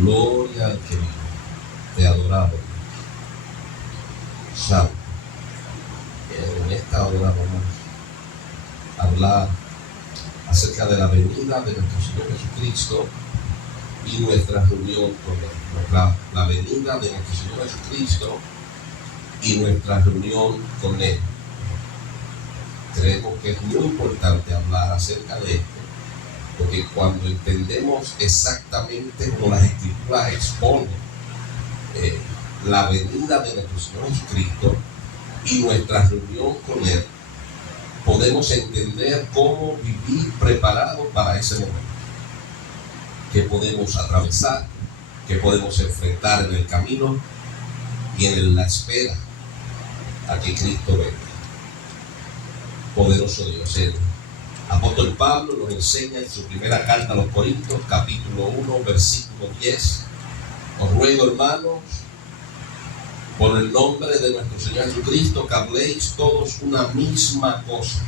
Gloria al que vive. Te adoramos. Santo. En esta hora vamos a hablar acerca de la venida de nuestro Señor Jesucristo y nuestra reunión con Él. La venida de nuestro Señor Jesucristo y nuestra reunión con Él. Creemos que es muy importante hablar acerca de esto, porque cuando entendemos exactamente como las Escrituras exponen la venida de nuestro Señor Jesucristo y nuestra reunión con Él, podemos entender cómo vivir preparados para ese momento, que podemos atravesar, que podemos enfrentar en el camino y en la espera a que Cristo venga. Poderoso Dios. El apóstol Pablo nos enseña en su primera carta a los Corintios, capítulo 1, versículo 10. Os ruego, hermanos, por el nombre de nuestro Señor Jesucristo, que habléis todos una misma cosa.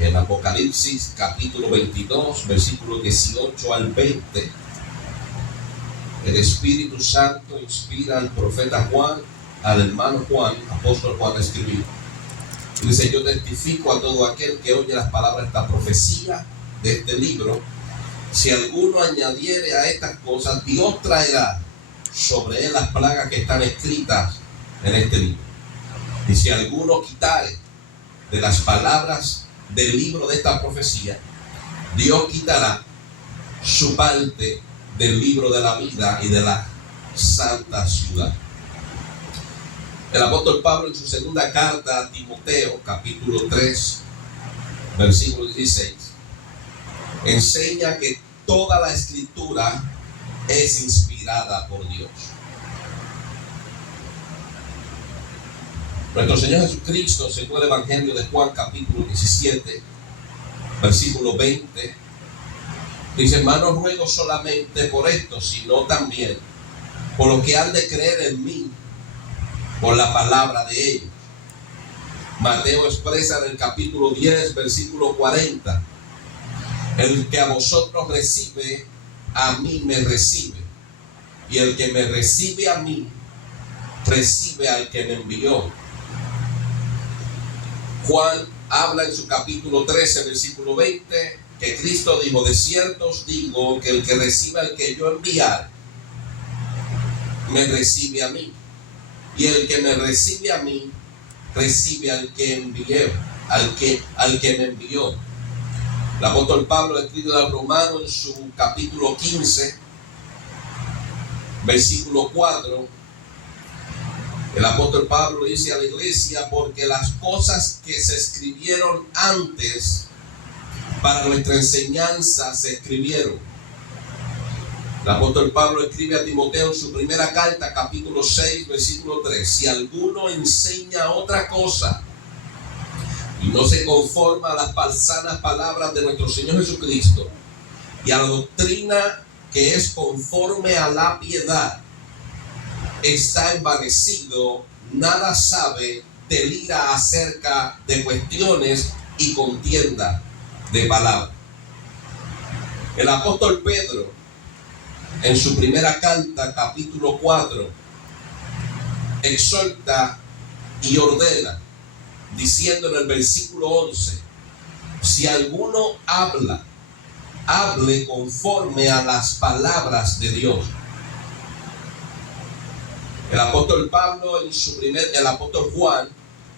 En Apocalipsis, capítulo 22, versículo 18 al 20, el Espíritu Santo inspira al profeta Juan, al hermano Juan, apóstol Juan, a escribir. Dice: yo testifico a todo aquel que oye las palabras de esta profecía de este libro, si alguno añadiere a estas cosas, Dios traerá sobre él las plagas que están escritas en este libro. Y si alguno quitare de las palabras del libro de esta profecía, Dios quitará su parte del libro de la vida y de la santa ciudad. El apóstol Pablo, en su segunda carta a Timoteo, capítulo 3, versículo 16, enseña que toda la escritura es inspirada por Dios. Nuestro Señor Jesucristo, según el Evangelio de Juan, capítulo 17, versículo 20, dice: no ruego solamente por esto, sino también por lo que han de creer en mí por la palabra de ellos. Mateo expresa en el capítulo 10, versículo 40: el que a vosotros recibe, a mí me recibe, y el que me recibe a mí, recibe al que me envió. Juan habla en su capítulo 13, versículo 20, que Cristo dijo: de cierto os digo que el que recibe al que yo enviar, me recibe a mí, y el que me recibe a mí, recibe al que envié, al que me envió. El apóstol Pablo escribe al Romano en su capítulo 15, versículo 4. El apóstol Pablo dice a la iglesia: porque las cosas que se escribieron antes para nuestra enseñanza se escribieron. El apóstol Pablo escribe a Timoteo en su primera carta, capítulo 6, versículo 3: si alguno enseña otra cosa y no se conforma a las sanas palabras de nuestro Señor Jesucristo y a la doctrina que es conforme a la piedad, está envanecido, nada sabe, delira acerca de cuestiones y contienda de palabras. El apóstol Pedro, en su primera carta, capítulo 4, exhorta y ordena, diciendo en el versículo 11: si alguno habla, hable conforme a las palabras de Dios. El apóstol Pablo, el apóstol Juan,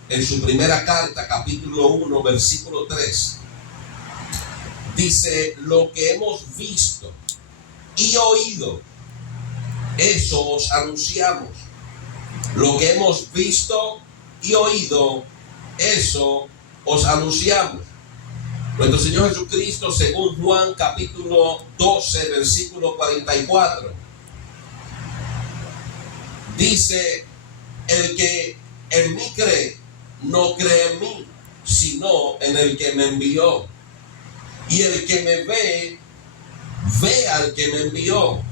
en su primera carta, capítulo 1, versículo 3, dice: lo que hemos visto y oído, eso os anunciamos. Lo que hemos visto y oído, eso os anunciamos. Nuestro Señor Jesucristo, según Juan capítulo 12, versículo 44, dice: el que en mí cree, no cree en mí, sino en el que me envió. Y el que me ve, ve al que me envió.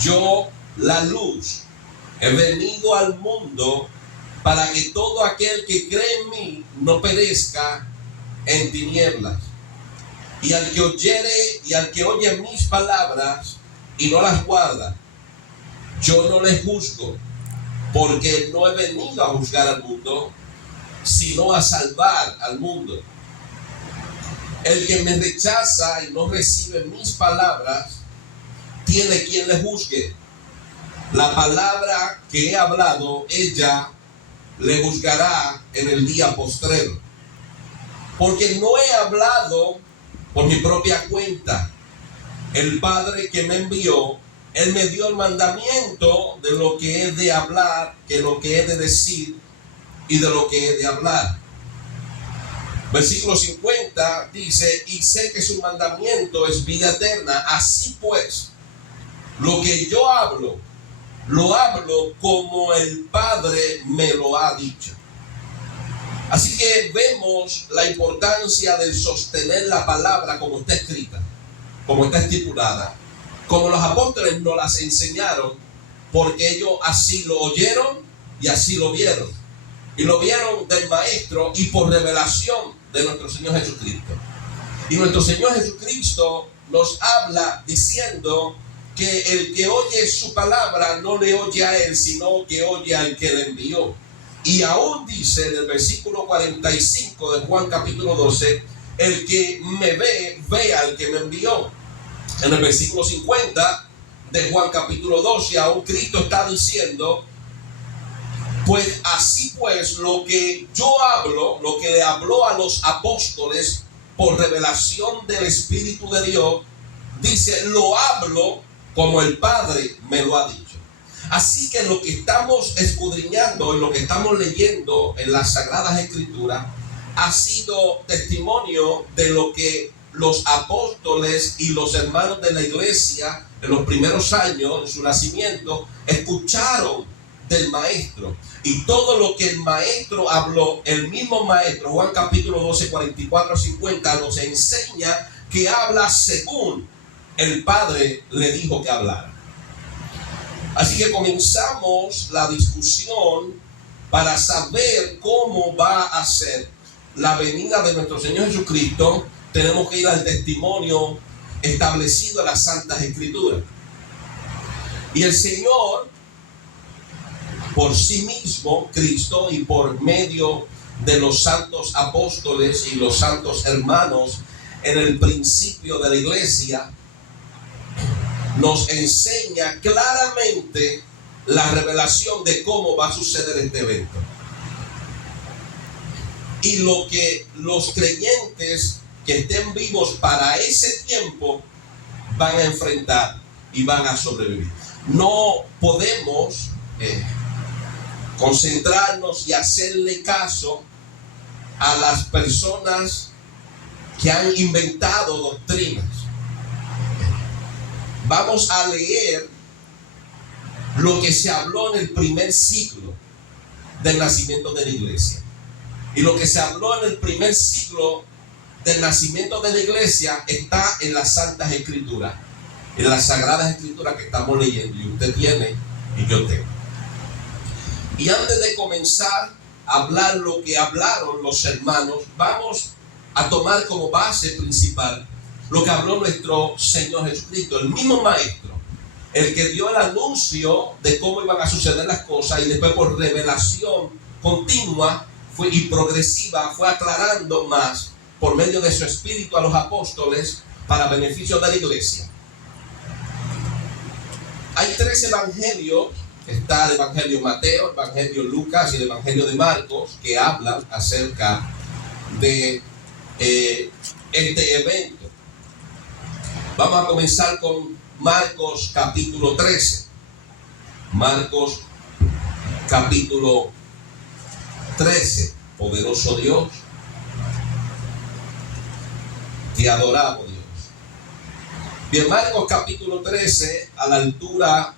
Yo, la luz, he venido al mundo para que todo aquel que cree en mí no perezca en tinieblas. Y al que oyere y al que oye mis palabras y no las guarda, yo no les juzgo, porque no he venido a juzgar al mundo, sino a salvar al mundo. El que me rechaza y no recibe mis palabras, tiene quien le juzgue. La palabra que he hablado, ella le juzgará en el día postrero. Porque no he hablado por mi propia cuenta. El Padre que me envió, Él me dio el mandamiento de lo que he de hablar, que lo que he de decir y de lo que he de hablar. Versículo 50 dice, y sé que su mandamiento es vida eterna. Así pues, lo que yo hablo, lo hablo como el Padre me lo ha dicho. Así que vemos la importancia de sostener la palabra como está escrita, como está estipulada, como los apóstoles nos las enseñaron, porque ellos así lo oyeron y así lo vieron. Y lo vieron del Maestro y por revelación de nuestro Señor Jesucristo. Y nuestro Señor Jesucristo nos habla diciendo que el que oye su palabra no le oye a Él, sino que oye al que le envió. Y aún dice en el versículo 45 de Juan capítulo 12, el que me ve, ve al que me envió. En el versículo 50 de Juan capítulo 12, aún Cristo está diciendo, pues así pues, lo que yo hablo, lo que le habló a los apóstoles por revelación del Espíritu de Dios, dice, lo hablo como el Padre me lo ha dicho. Así que lo que estamos escudriñando y lo que estamos leyendo en las Sagradas Escrituras ha sido testimonio de lo que los apóstoles y los hermanos de la iglesia en los primeros años de su nacimiento escucharon del Maestro. Y todo lo que el Maestro habló, el mismo Maestro, Juan capítulo 12, 44 a 50, nos enseña que habla según el Padre le dijo que hablara. Así que comenzamos la discusión para saber cómo va a ser la venida de nuestro Señor Jesucristo. Tenemos que ir al testimonio establecido en las Santas Escrituras. Y el Señor, por sí mismo, Cristo, y por medio de los santos apóstoles y los santos hermanos en el principio de la iglesia, nos enseña claramente la revelación de cómo va a suceder este evento. Y lo que los creyentes que estén vivos para ese tiempo van a enfrentar y van a sobrevivir. No podemos concentrarnos y hacerle caso a las personas que han inventado doctrinas. Vamos a leer lo que se habló en el primer siglo del nacimiento de la iglesia. Y lo que se habló en el primer siglo del nacimiento de la iglesia está en las Santas Escrituras, en las Sagradas Escrituras que estamos leyendo, y usted tiene y yo tengo. Y antes de comenzar a hablar lo que hablaron los hermanos, vamos a tomar como base principal lo que habló nuestro Señor Jesucristo, el mismo Maestro, el que dio el anuncio de cómo iban a suceder las cosas, y después por revelación continua y progresiva fue aclarando más por medio de su Espíritu a los apóstoles para beneficio de la iglesia. Hay 3 evangelios. Está el Evangelio de Mateo, el Evangelio de Lucas y el Evangelio de Marcos, que hablan acerca de este evento. Vamos a comenzar con Marcos capítulo 13. Marcos capítulo 13. Poderoso Dios, te adoramos, Dios. Bien, Marcos capítulo 13, a la altura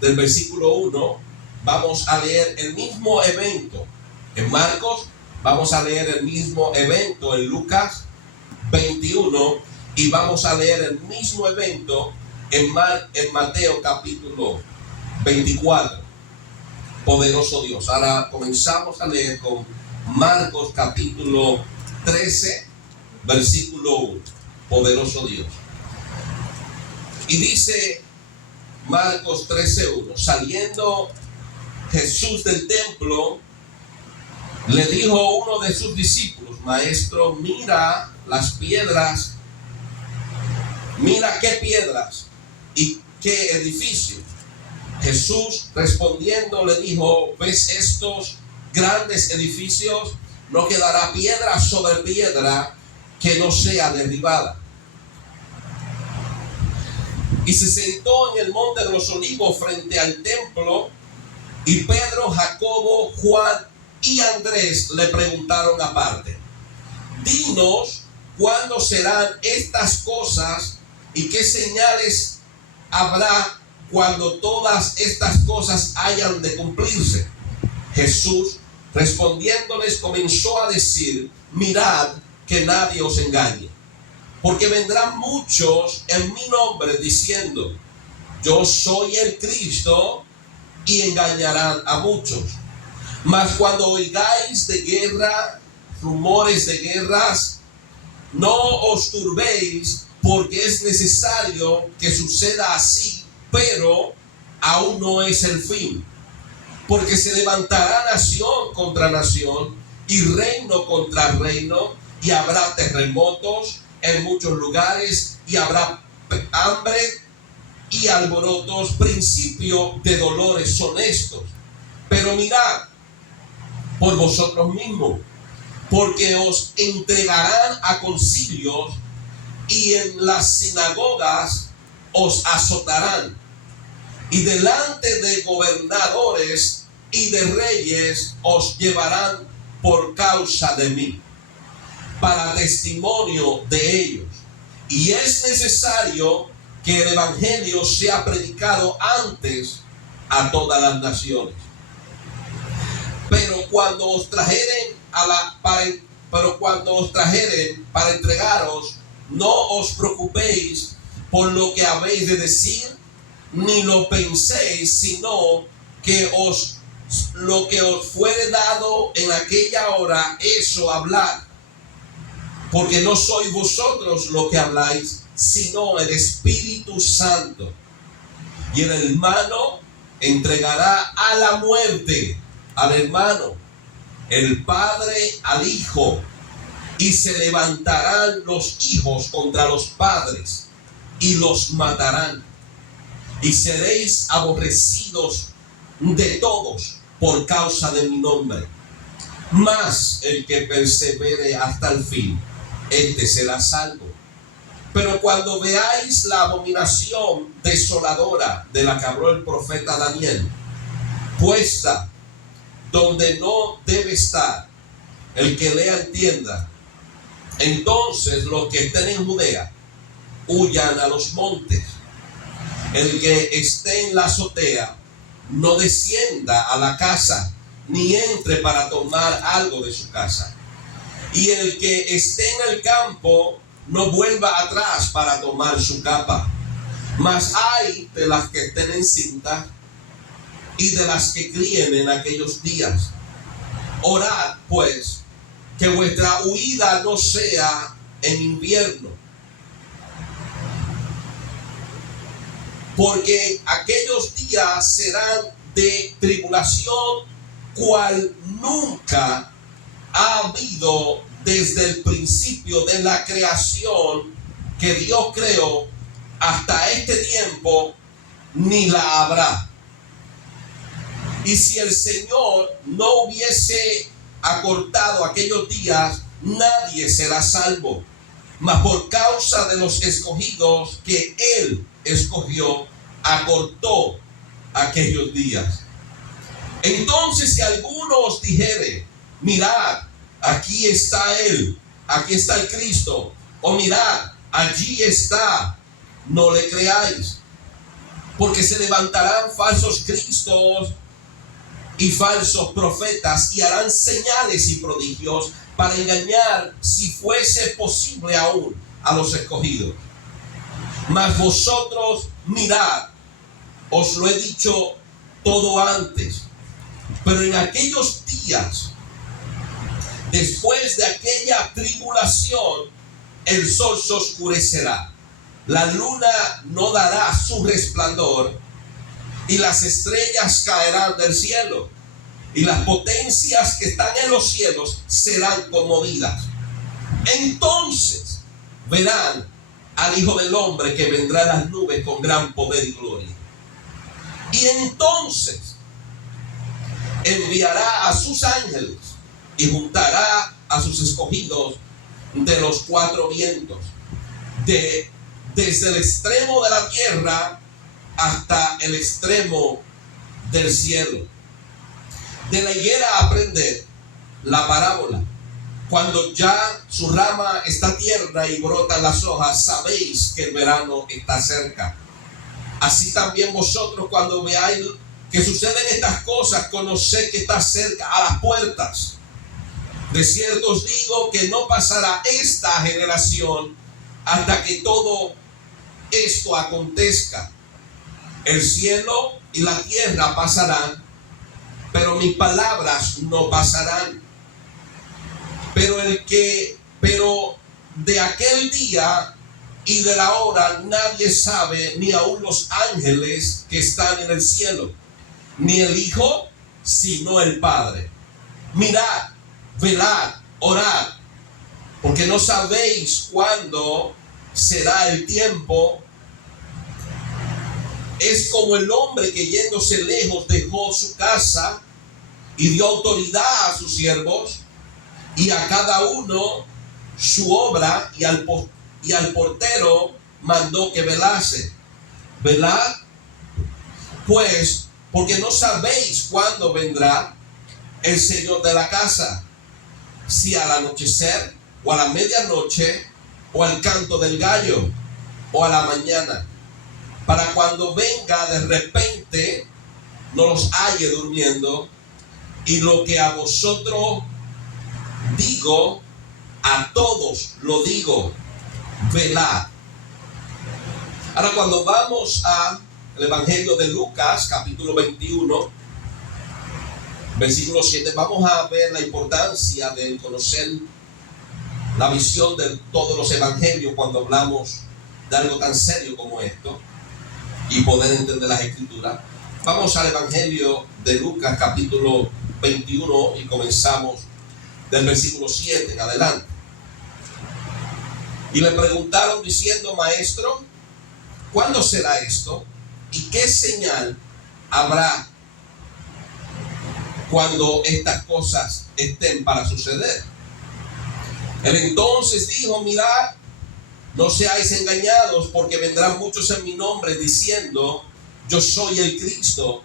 del versículo 1, vamos a leer el mismo evento. En Marcos vamos a leer el mismo evento en Lucas 21, y vamos a leer el mismo evento en Mateo capítulo 24. Poderoso Dios. Ahora comenzamos a leer con Marcos capítulo 13, versículo 1. Poderoso Dios. Y dice Marcos 13:1. Saliendo Jesús del templo, le dijo a uno de sus discípulos: Maestro, mira las piedras, mira qué piedras y qué edificio. Jesús respondiendo le dijo: ¿ves estos grandes edificios? No quedará piedra sobre piedra que no sea derribada. Y se sentó en el monte de los olivos frente al templo, y Pedro, Jacobo, Juan y Andrés le preguntaron aparte: dinos, ¿cuándo serán estas cosas y qué señales habrá cuando todas estas cosas hayan de cumplirse? Jesús respondiéndoles comenzó a decir: mirad que nadie os engañe, porque vendrán muchos en mi nombre diciendo: yo soy el Cristo, y engañarán a muchos. Mas cuando oigáis de guerra, rumores de guerras, no os turbéis, porque es necesario que suceda así, pero aún no es el fin. Porque se levantará nación contra nación y reino contra reino, y habrá terremotos en muchos lugares, y habrá hambre y alborotos. Principio de dolores son estos. Pero mirad por vosotros mismos, porque os entregarán a concilios, y en las sinagogas os azotarán, y delante de gobernadores y de reyes os llevarán por causa de mí, para testimonio de ellos. Y es necesario que el evangelio sea predicado antes a todas las naciones. Pero cuando os trajeren para entregaros, no os preocupéis por lo que habéis de decir, ni lo penséis, sino que lo que os fuere dado en aquella hora, eso hablad. Porque no sois vosotros lo que habláis, sino el Espíritu Santo. Y el hermano entregará a la muerte al hermano, el padre al hijo, y se levantarán los hijos contra los padres y los matarán. Y seréis aborrecidos de todos por causa de mi nombre. Mas el que persevere hasta el fin, este será salvo. Pero cuando veáis la abominación desoladora de la que habló el profeta Daniel, puesta donde no debe estar, el que lea entienda. Entonces los que estén en Judea huyan a los montes. El que esté en la azotea no descienda a la casa, ni entre para tomar algo de su casa. Y el que esté en el campo no vuelva atrás para tomar su capa. Mas hay de las que estén encintas y de las que críen en aquellos días. Orad pues que vuestra huida no sea en invierno, porque aquellos días serán de tribulación, cual nunca ha habido desde el principio de la creación que Dios creó hasta este tiempo, ni la habrá. Y si el Señor no hubiese acortado aquellos días, nadie será salvo. Mas por causa de los escogidos que Él escogió, acortó aquellos días. Entonces, si alguno os dijere: mirad, aquí está Él, aquí está el Cristo, o mirad, allí está, no le creáis, porque se levantarán falsos cristos y falsos profetas, y harán señales y prodigios para engañar, si fuese posible aún, a los escogidos. Mas vosotros mirad, os lo he dicho todo antes. Pero en aquellos días, después de aquella tribulación, el sol se oscurecerá, la luna no dará su resplandor, y las estrellas caerán del cielo, y las potencias que están en los cielos serán conmovidas. Entonces verán al Hijo del Hombre que vendrá en las nubes con gran poder y gloria. Y entonces enviará a sus ángeles y juntará a sus escogidos de los cuatro vientos, desde el extremo de la tierra hasta el extremo del cielo. De la higuera aprended la parábola. Cuando ya su rama está tierna y brotan las hojas, sabéis que el verano está cerca. Así también vosotros, cuando veáis que suceden estas cosas, conoced que está cerca, a las puertas. De cierto os digo que no pasará esta generación hasta que todo esto acontezca. El cielo y la tierra pasarán, pero mis palabras no pasarán. Pero de aquel día y de la hora nadie sabe, ni aun los ángeles que están en el cielo, ni el Hijo, sino el Padre. Mirad, velad, orad, porque no sabéis cuándo será el tiempo. Es como el hombre que yéndose lejos dejó su casa y dio autoridad a sus siervos y a cada uno su obra, y al portero mandó que velase. Velad pues, porque no sabéis cuándo vendrá el Señor de la casa, si al anochecer, o a la medianoche, o al canto del gallo, o a la mañana, para cuando venga de repente no los halle durmiendo. Y lo que a vosotros digo, a todos lo digo, velad. Ahora, cuando vamos al Evangelio de Lucas, capítulo 21, versículo 7, vamos a ver la importancia de conocer la visión de todos los evangelios cuando hablamos de algo tan serio como esto y poder entender las escrituras. Vamos al Evangelio de Lucas, capítulo 21, y comenzamos del versículo 7 en adelante. Y le preguntaron diciendo: Maestro, ¿cuándo será esto? ¿Y qué señal habrá cuando estas cosas estén para suceder? Él entonces dijo: mirad, no seáis engañados, porque vendrán muchos en mi nombre diciendo: yo soy el Cristo,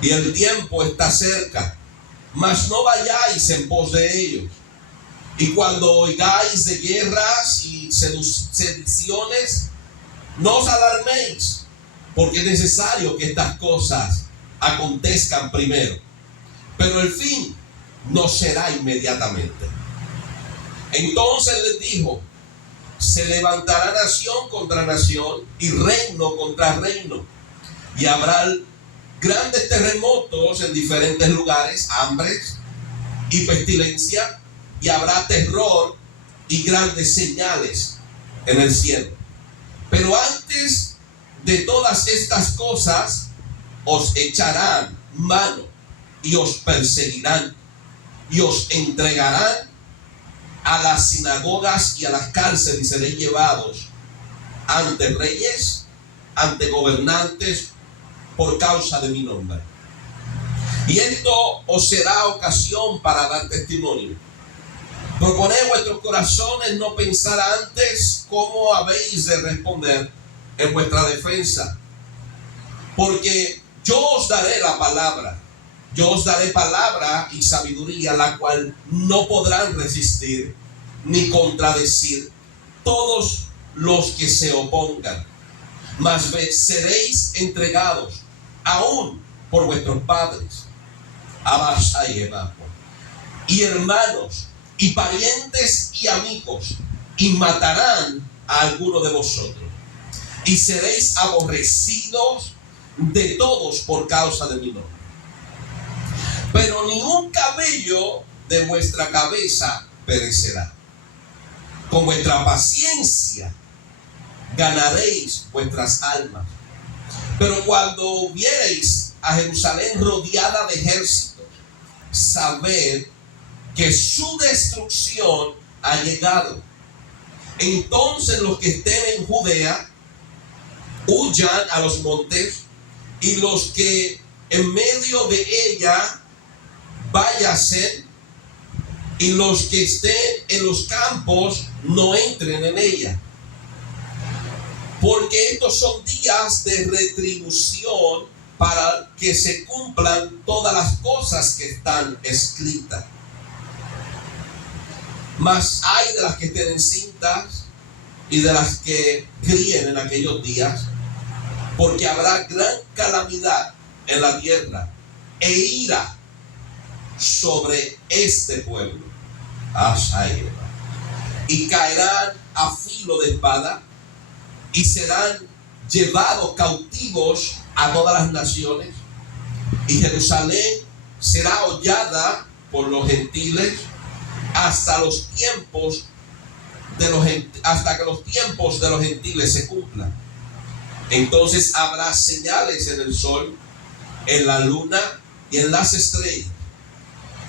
y el tiempo está cerca. Mas no vayáis en pos de ellos. Y cuando oigáis de guerras y sediciones, no os alarméis, porque es necesario que estas cosas acontezcan primero, pero el fin no será inmediatamente. Entonces les dijo: se levantará nación contra nación y reino contra reino, y habrá grandes terremotos en diferentes lugares, hambres y pestilencia, y habrá terror y grandes señales en el cielo. Pero antes de todas estas cosas os echarán mano y os perseguirán y os entregarán a las sinagogas y a las cárceles, y seréis llevados ante reyes, ante gobernantes, por causa de mi nombre. Y esto os será ocasión para dar testimonio. Proponed vuestros corazones no pensar antes cómo habéis de responder en vuestra defensa, porque yo os daré la palabra. Yo os daré palabra y sabiduría, la cual no podrán resistir ni contradecir todos los que se opongan. Mas seréis entregados aún por vuestros padres, y hermanos, y parientes y amigos, y matarán a alguno de vosotros, y seréis aborrecidos de todos por causa de mi nombre. Pero ni un cabello de vuestra cabeza perecerá. Con vuestra paciencia ganaréis vuestras almas. Pero cuando viereis a Jerusalén rodeada de ejércitos, sabed que su destrucción ha llegado. Entonces los que estén en Judea huyan a los montes, y los que en medio de ella váyanse, y los que estén en los campos no entren en ella. Porque estos son días de retribución para que se cumplan todas las cosas que están escritas. Mas hay de las que estén encintas y de las que críen en aquellos días, porque habrá gran calamidad en la tierra e ira sobre este pueblo. Y caerán a filo de espada y serán llevados cautivos a todas las naciones, y Jerusalén será hollada por los gentiles hasta que los tiempos de los gentiles se cumplan. Entonces habrá señales en el sol, en la luna y en las estrellas,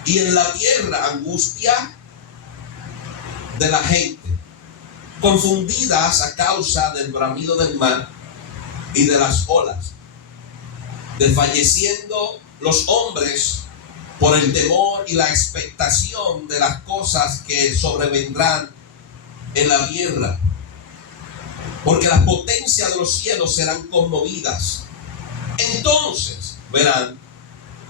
y en la tierra angustia de la gente, confundidas a causa del bramido del mar y de las olas, desfalleciendo los hombres por el temor y la expectación de las cosas que sobrevendrán en la tierra, porque las potencias de los cielos serán conmovidas. Entonces verán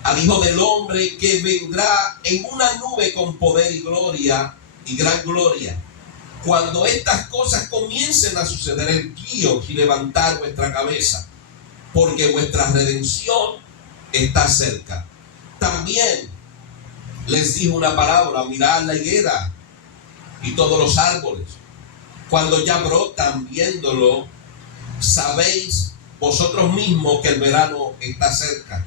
al Hijo del Hombre que vendrá en una nube con poder y gloria y gran gloria. Cuando estas cosas comiencen a suceder, erguíos y levantar vuestra cabeza, porque vuestra redención está cerca. También les dijo una parábola: mirad la higuera y todos los árboles, cuando ya brotan, viéndolo, sabéis vosotros mismos que el verano está cerca.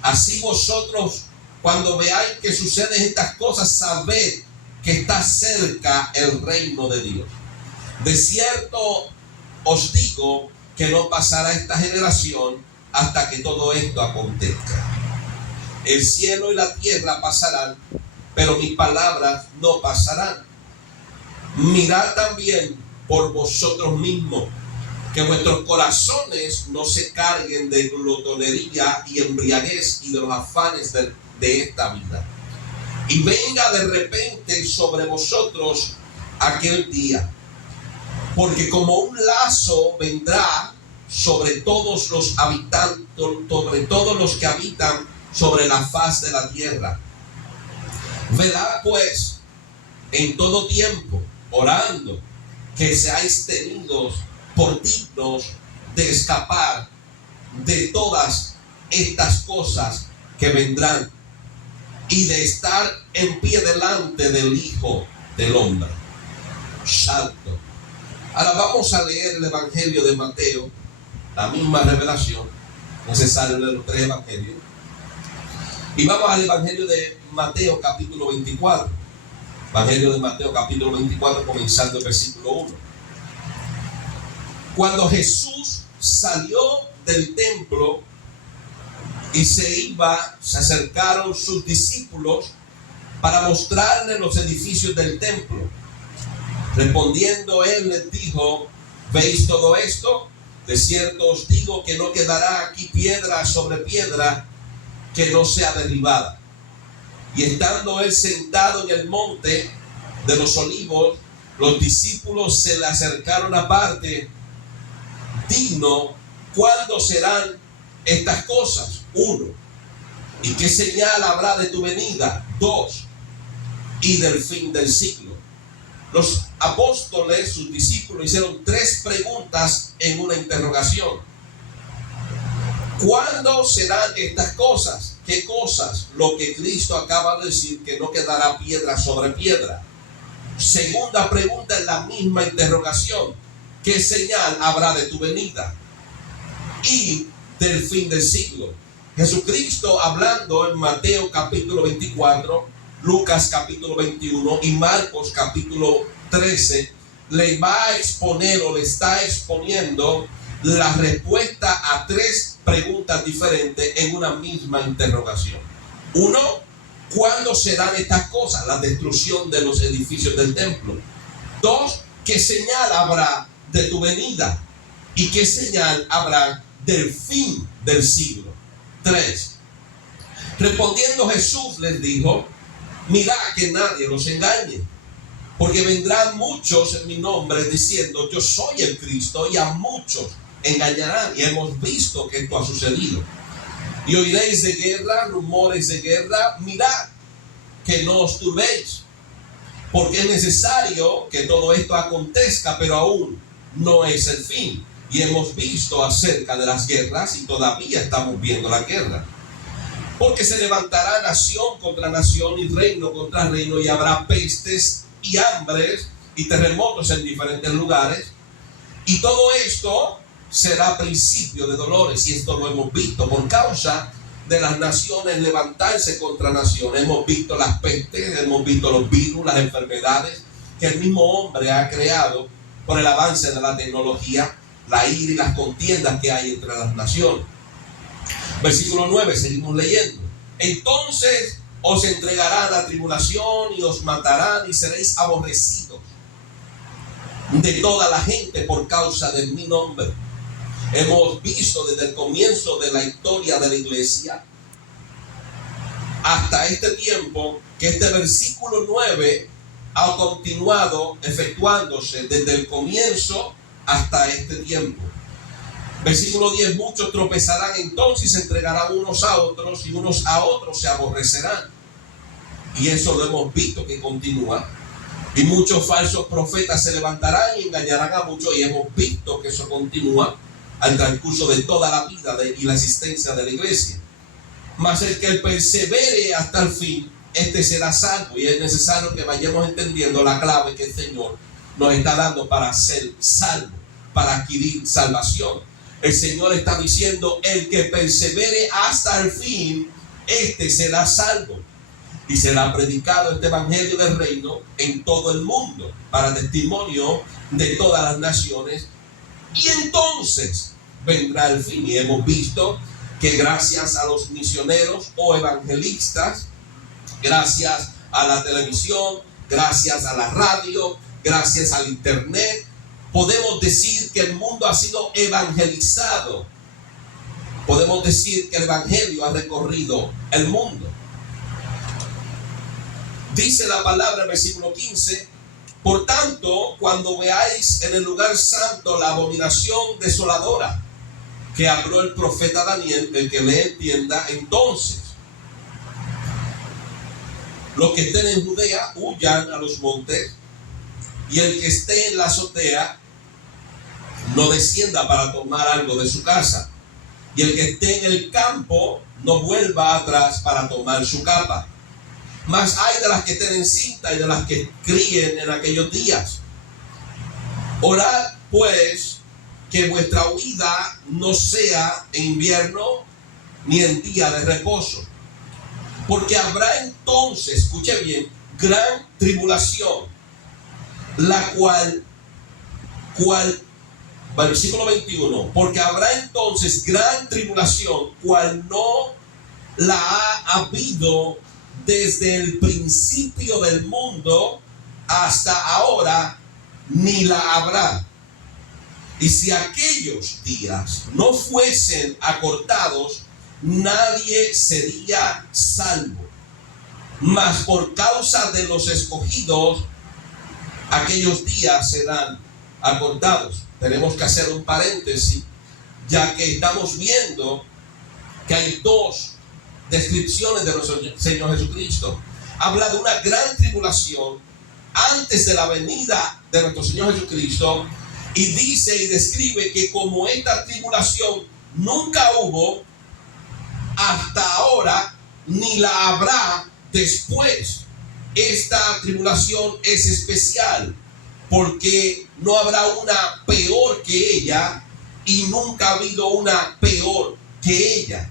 Así vosotros, cuando veáis que suceden estas cosas, sabed que está cerca el reino de Dios. De cierto os digo que no pasará esta generación hasta que todo esto acontezca. El cielo y la tierra pasarán, pero mis palabras no pasarán. Mirad también por vosotros mismos, que vuestros corazones no se carguen de glotonería y embriaguez y de los afanes de esta vida. Y venga de repente sobre vosotros aquel día, porque como un lazo vendrá sobre todos los habitantes, sobre todos los que habitan sobre la faz de la tierra. Velad pues en todo tiempo, orando, que seáis tenidos por dignos de escapar de todas estas cosas que vendrán y de estar en pie delante del Hijo del Hombre. Santo. Ahora vamos a leer el Evangelio de Mateo, la misma revelación, necesario de los tres evangelios. Y vamos al Evangelio de Mateo capítulo 24. Evangelio de Mateo capítulo 24, comenzando el versículo 1. Cuando Jesús salió del templo y se acercaron sus discípulos para mostrarle los edificios del templo. Respondiendo él les dijo: ¿veis todo esto? De cierto os digo que no quedará aquí piedra sobre piedra que no sea derribada. Y estando él sentado en el monte de los olivos, los discípulos se le acercaron aparte. Digno, ¿cuándo serán estas cosas? 1. ¿Y qué señal habrá de tu venida? 2. Y del fin del siglo. Los apóstoles, sus discípulos, hicieron 3 preguntas en una interrogación. ¿Cuándo serán estas cosas? ¿Qué cosas? Lo que Cristo acaba de decir, que no quedará piedra sobre piedra. Segunda pregunta en la misma interrogación: ¿qué señal habrá de tu venida y del fin del siglo? Jesucristo, hablando en Mateo capítulo 24, Lucas capítulo 21 y Marcos capítulo 13, le va a exponer o le está exponiendo la respuesta a tres preguntas diferentes en una misma interrogación. Uno, ¿cuándo serán estas cosas? La destrucción de los edificios del templo. Dos, ¿qué señal habrá de tu venida? ¿Y qué señal habrá del fin del siglo? Tres, respondiendo Jesús les dijo, mirad que nadie los engañe, porque vendrán muchos en mi nombre diciendo yo soy el Cristo, y a muchos engañarán. Y hemos visto que esto ha sucedido. Y oiréis de guerra, rumores de guerra. Mirad que no os turbéis, porque es necesario que todo esto acontezca, pero aún no es el fin. Y hemos visto acerca de las guerras, y todavía estamos viendo la guerra. Porque se levantará nación contra nación y reino contra reino, y habrá pestes y hambres y terremotos en diferentes lugares. Y todo esto será principio de dolores, y esto lo hemos visto por causa de las naciones levantarse contra naciones. Hemos visto las pestes, hemos visto los virus, las enfermedades que el mismo hombre ha creado por el avance de la tecnología, la ira y las contiendas que hay entre las naciones. Versículo 9, seguimos leyendo. Entonces os entregarán a tribulación y os matarán y seréis aborrecidos de toda la gente por causa de mi nombre. Hemos visto desde el comienzo de la historia de la iglesia hasta este tiempo que este versículo 9 ha continuado efectuándose desde el comienzo hasta este tiempo. Versículo 10, muchos tropezarán entonces y se entregarán unos a otros, y unos a otros se aborrecerán. Y eso lo hemos visto que continúa. Y muchos falsos profetas se levantarán y engañarán a muchos, y hemos visto que eso continúa al transcurso de toda la vida y la existencia de la iglesia. Mas el que persevere hasta el fin, este será salvo. Y es necesario que vayamos entendiendo la clave que el Señor nos está dando para ser salvo, para adquirir salvación. El Señor está diciendo, el que persevere hasta el fin, este será salvo. Y será predicado este evangelio del reino en todo el mundo, para testimonio de todas las naciones. Y entonces vendrá el fin. Y hemos visto que gracias a los misioneros o evangelistas, gracias a la televisión, gracias a la radio, gracias al internet, podemos decir que el mundo ha sido evangelizado. Podemos decir que el evangelio ha recorrido el mundo. Dice la palabra en versículo 15, por tanto, cuando veáis en el lugar santo la abominación desoladora que habló el profeta Daniel, el que le entienda, entonces los que estén en Judea huyan a los montes, y el que esté en la azotea no descienda para tomar algo de su casa, y el que esté en el campo no vuelva atrás para tomar su capa. Mas hay de las que estén en cinta y de las que críen en aquellos días. Orad pues que vuestra huida no sea en invierno ni en día de reposo, porque habrá entonces, escuche bien, gran tribulación, la cual versículo 21, porque habrá entonces gran tribulación, cual no la ha habido desde el principio del mundo hasta ahora, ni la habrá. Y si aquellos días no fuesen acortados, nadie sería salvo. Mas por causa de los escogidos, aquellos días serán acortados. Tenemos que hacer un paréntesis, ya que estamos viendo que hay dos descripciones de nuestro Señor Jesucristo. Habla de una gran tribulación antes de la venida de nuestro Señor Jesucristo, y dice y describe que como esta tribulación nunca hubo hasta ahora, ni la habrá después. Esta tribulación es especial porque no habrá una peor que ella, y nunca ha habido una peor que ella.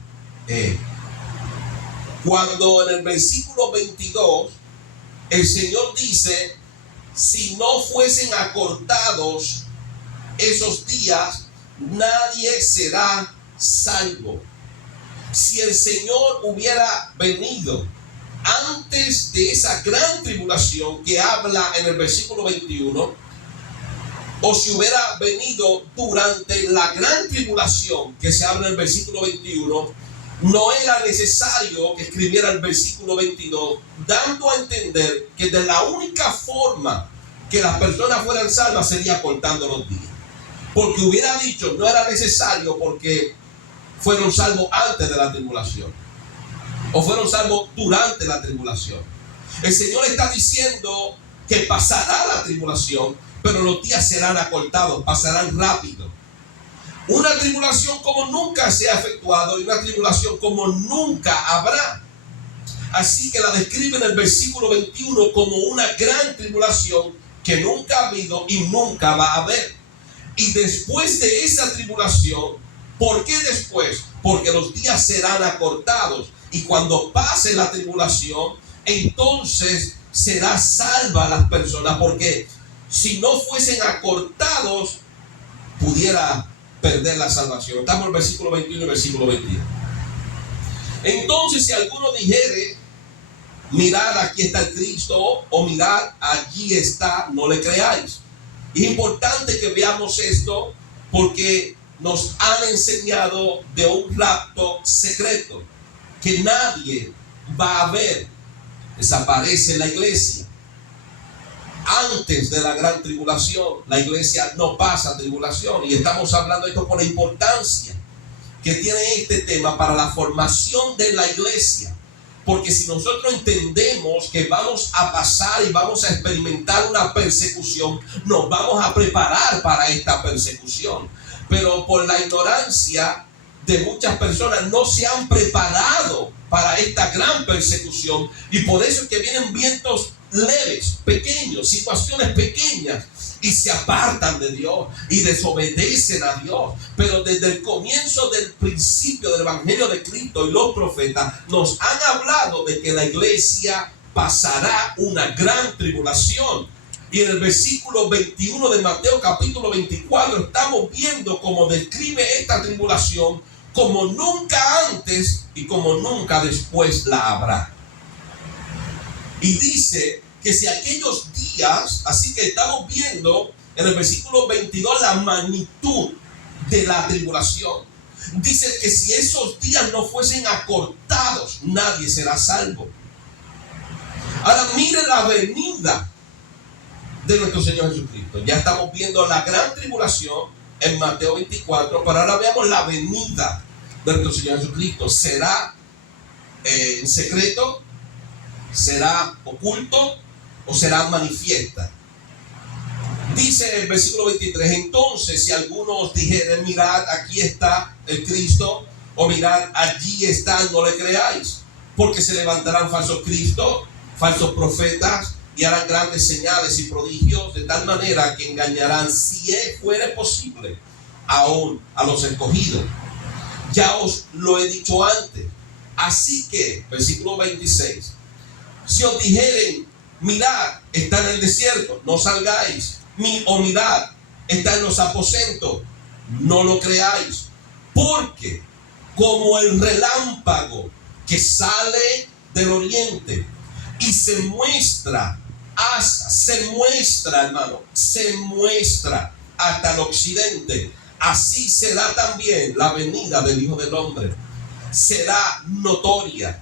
Cuando en el versículo 22 el Señor dice, si no fuesen acortados esos días, nadie será salvo. Si el Señor hubiera venido antes de esa gran tribulación que habla en el versículo 21, o si hubiera venido durante la gran tribulación que se habla en el versículo 21, no era necesario que escribiera el versículo 22, dando a entender que de la única forma que las personas fueran salvas sería contando los días. Porque hubiera dicho, no era necesario porque fueron salvos antes de la tribulación, o fueron salvos durante la tribulación. El Señor está diciendo que pasará la tribulación, pero los días serán acortados, pasarán rápido. Una tribulación como nunca se ha efectuado y una tribulación como nunca habrá. Así que la describe en el versículo 21 como una gran tribulación que nunca ha habido y nunca va a haber. Y después de esa tribulación, ¿por qué después? Porque los días serán acortados. Y cuando pase la tribulación, entonces será salva las personas. Porque si no fuesen acortados, pudiera perder la salvación. Estamos en el versículo 21 y versículo 22. Entonces, si alguno dijere, mirad, aquí está el Cristo, o mirad, allí está, no le creáis. Es importante que veamos esto porque nos han enseñado de un rapto secreto que nadie va a ver. Desaparece la iglesia. Antes de la gran tribulación, la iglesia no pasa tribulación. Y estamos hablando de esto por la importancia que tiene este tema para la formación de la iglesia. Porque si nosotros entendemos que vamos a pasar y vamos a experimentar una persecución, nos vamos a preparar para esta persecución. Pero por la ignorancia de muchas personas no se han preparado para esta gran persecución. Y por eso es que vienen vientos leves, pequeños, situaciones pequeñas, y se apartan de Dios y desobedecen a Dios. Pero desde el comienzo del principio del Evangelio de Cristo y los profetas nos han hablado de que la iglesia pasará una gran tribulación. Y en el versículo 21 de Mateo capítulo 24 estamos viendo cómo describe esta tribulación como nunca antes y como nunca después la habrá. Y dice que si aquellos días, así que estamos viendo en el versículo 22 la magnitud de la tribulación. Dice que si esos días no fuesen acortados, nadie será salvo. Ahora mire la venida de nuestro Señor Jesucristo. Ya estamos viendo la gran tribulación en Mateo 24, pero ahora veamos la venida de nuestro Señor Jesucristo. ¿Será en secreto? ¿Será oculto? ¿O será manifiesta? Dice el versículo 23, entonces si algunos dijeren, mirad, aquí está el Cristo, o mirad, allí está, no le creáis, porque se levantarán falsos cristos, falsos profetas, y harán grandes señales y prodigios, de tal manera que engañarán, si fuere posible, aún a los escogidos. Ya os lo he dicho antes. Así que, versículo 26, si os dijeren, mirad, está en el desierto, no salgáis, o mirad, está en los aposentos, no lo creáis, porque como el relámpago que sale del oriente y se muestra, hermano, se muestra hasta el occidente, así será también la venida del Hijo del Hombre. Será notoria.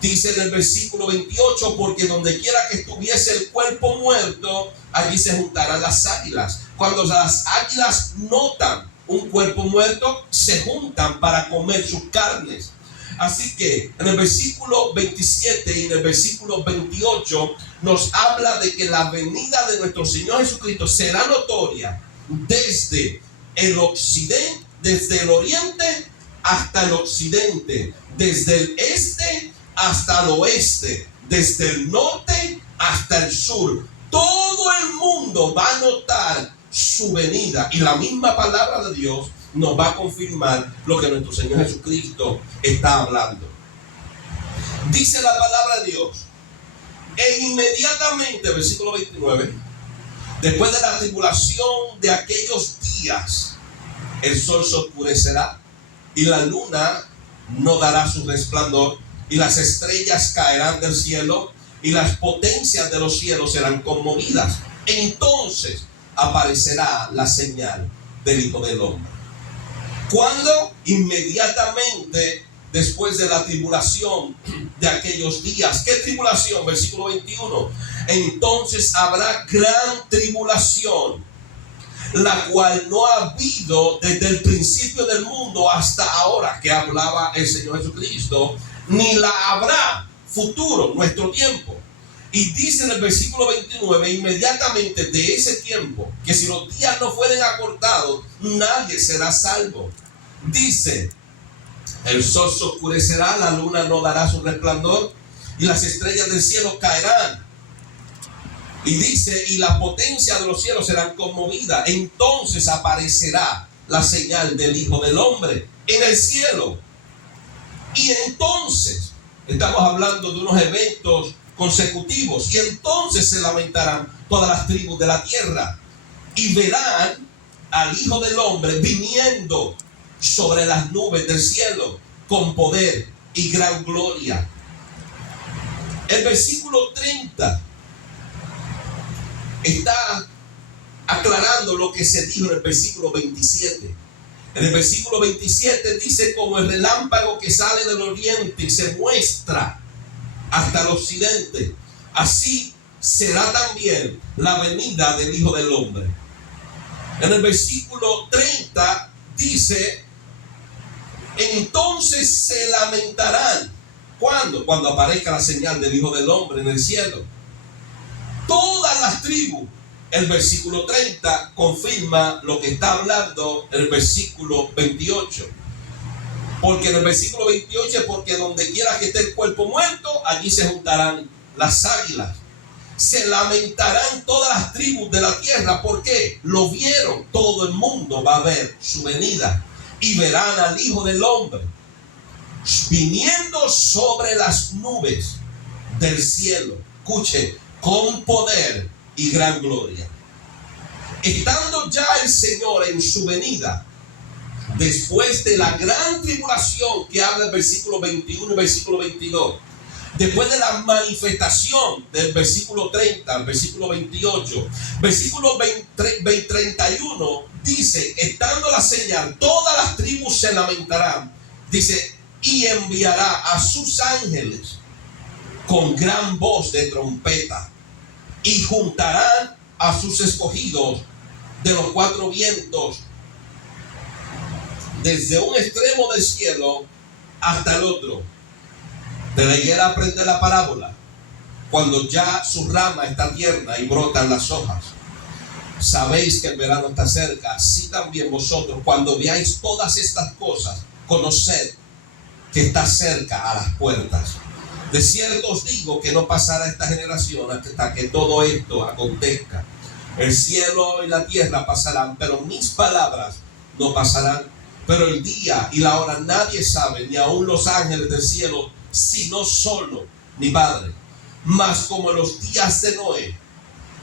Dice en el versículo 28, porque donde quiera que estuviese el cuerpo muerto, allí se juntarán las águilas. Cuando las águilas notan un cuerpo muerto, se juntan para comer sus carnes. Así que en el versículo 27 y en el versículo 28 nos habla de que la venida de nuestro Señor Jesucristo será notoria desde el occidente, desde el oriente hasta el occidente, desde el este hasta el oeste, desde el norte hasta el sur. Todo el mundo va a notar su venida, y la misma palabra de Dios nos va a confirmar lo que nuestro Señor Jesucristo está hablando. Dice la palabra de Dios, e inmediatamente, versículo 29, después de la tribulación de aquellos días, el sol se oscurecerá y la luna no dará su resplandor, y las estrellas caerán del cielo y las potencias de los cielos serán conmovidas. Entonces aparecerá la señal del Hijo del Hombre. ¿Cuándo? Inmediatamente después de la tribulación de aquellos días. ¿Qué tribulación? Versículo 21. Entonces habrá gran tribulación, la cual no ha habido desde el principio del mundo hasta ahora, que hablaba el Señor Jesucristo, ni la habrá futuro, nuestro tiempo. Y dice en el versículo 29, inmediatamente de ese tiempo, que si los días no fueren acortados, nadie será salvo. Dice, el sol se oscurecerá, la luna no dará su resplandor, y las estrellas del cielo caerán. Y dice, y la potencia de los cielos serán conmovidas. Entonces aparecerá la señal del Hijo del Hombre en el cielo. Y entonces, estamos hablando de unos eventos consecutivos, y entonces se lamentarán todas las tribus de la tierra y verán al Hijo del Hombre viniendo sobre las nubes del cielo con poder y gran gloria. El versículo 30 está aclarando lo que se dijo en el versículo 27. En el versículo 27 dice, como el relámpago que sale del oriente y se muestra hasta el occidente, así será también la venida del Hijo del Hombre. En el versículo 30 dice, entonces se lamentarán. ¿Cuándo? Cuando aparezca la señal del Hijo del Hombre en el cielo. Todas las tribus. El versículo 30 confirma lo que está hablando en el versículo 28. Porque en el versículo 28, porque donde quiera que esté el cuerpo muerto, allí se juntarán las águilas. Se lamentarán todas las tribus de la tierra. ¿Por qué? Lo vieron. Todo el mundo va a ver su venida. Y verán al Hijo del Hombre viniendo sobre las nubes del cielo. Escuche, con poder y gran gloria. Estando ya el Señor en su venida, después de la gran tribulación que habla el versículo 21 y versículo 22, después de la manifestación del versículo 30 al versículo 28, versículo 31 dice, estando la señal, todas las tribus se lamentarán, dice, y enviará a sus ángeles con gran voz de trompeta, y juntarán a sus escogidos de los cuatro vientos, desde un extremo del cielo hasta el otro. De la higuera aprende la parábola, cuando ya su rama está tierna y brotan las hojas. Sabéis que el verano está cerca, así también vosotros, cuando veáis todas estas cosas, conoced que está cerca a las puertas. De cierto os digo que no pasará esta generación hasta que todo esto acontezca. El cielo y la tierra pasarán, pero mis palabras no pasarán. Pero el día y la hora nadie sabe, ni aun los ángeles del cielo, sino solo mi Padre. Mas como en los días de Noé,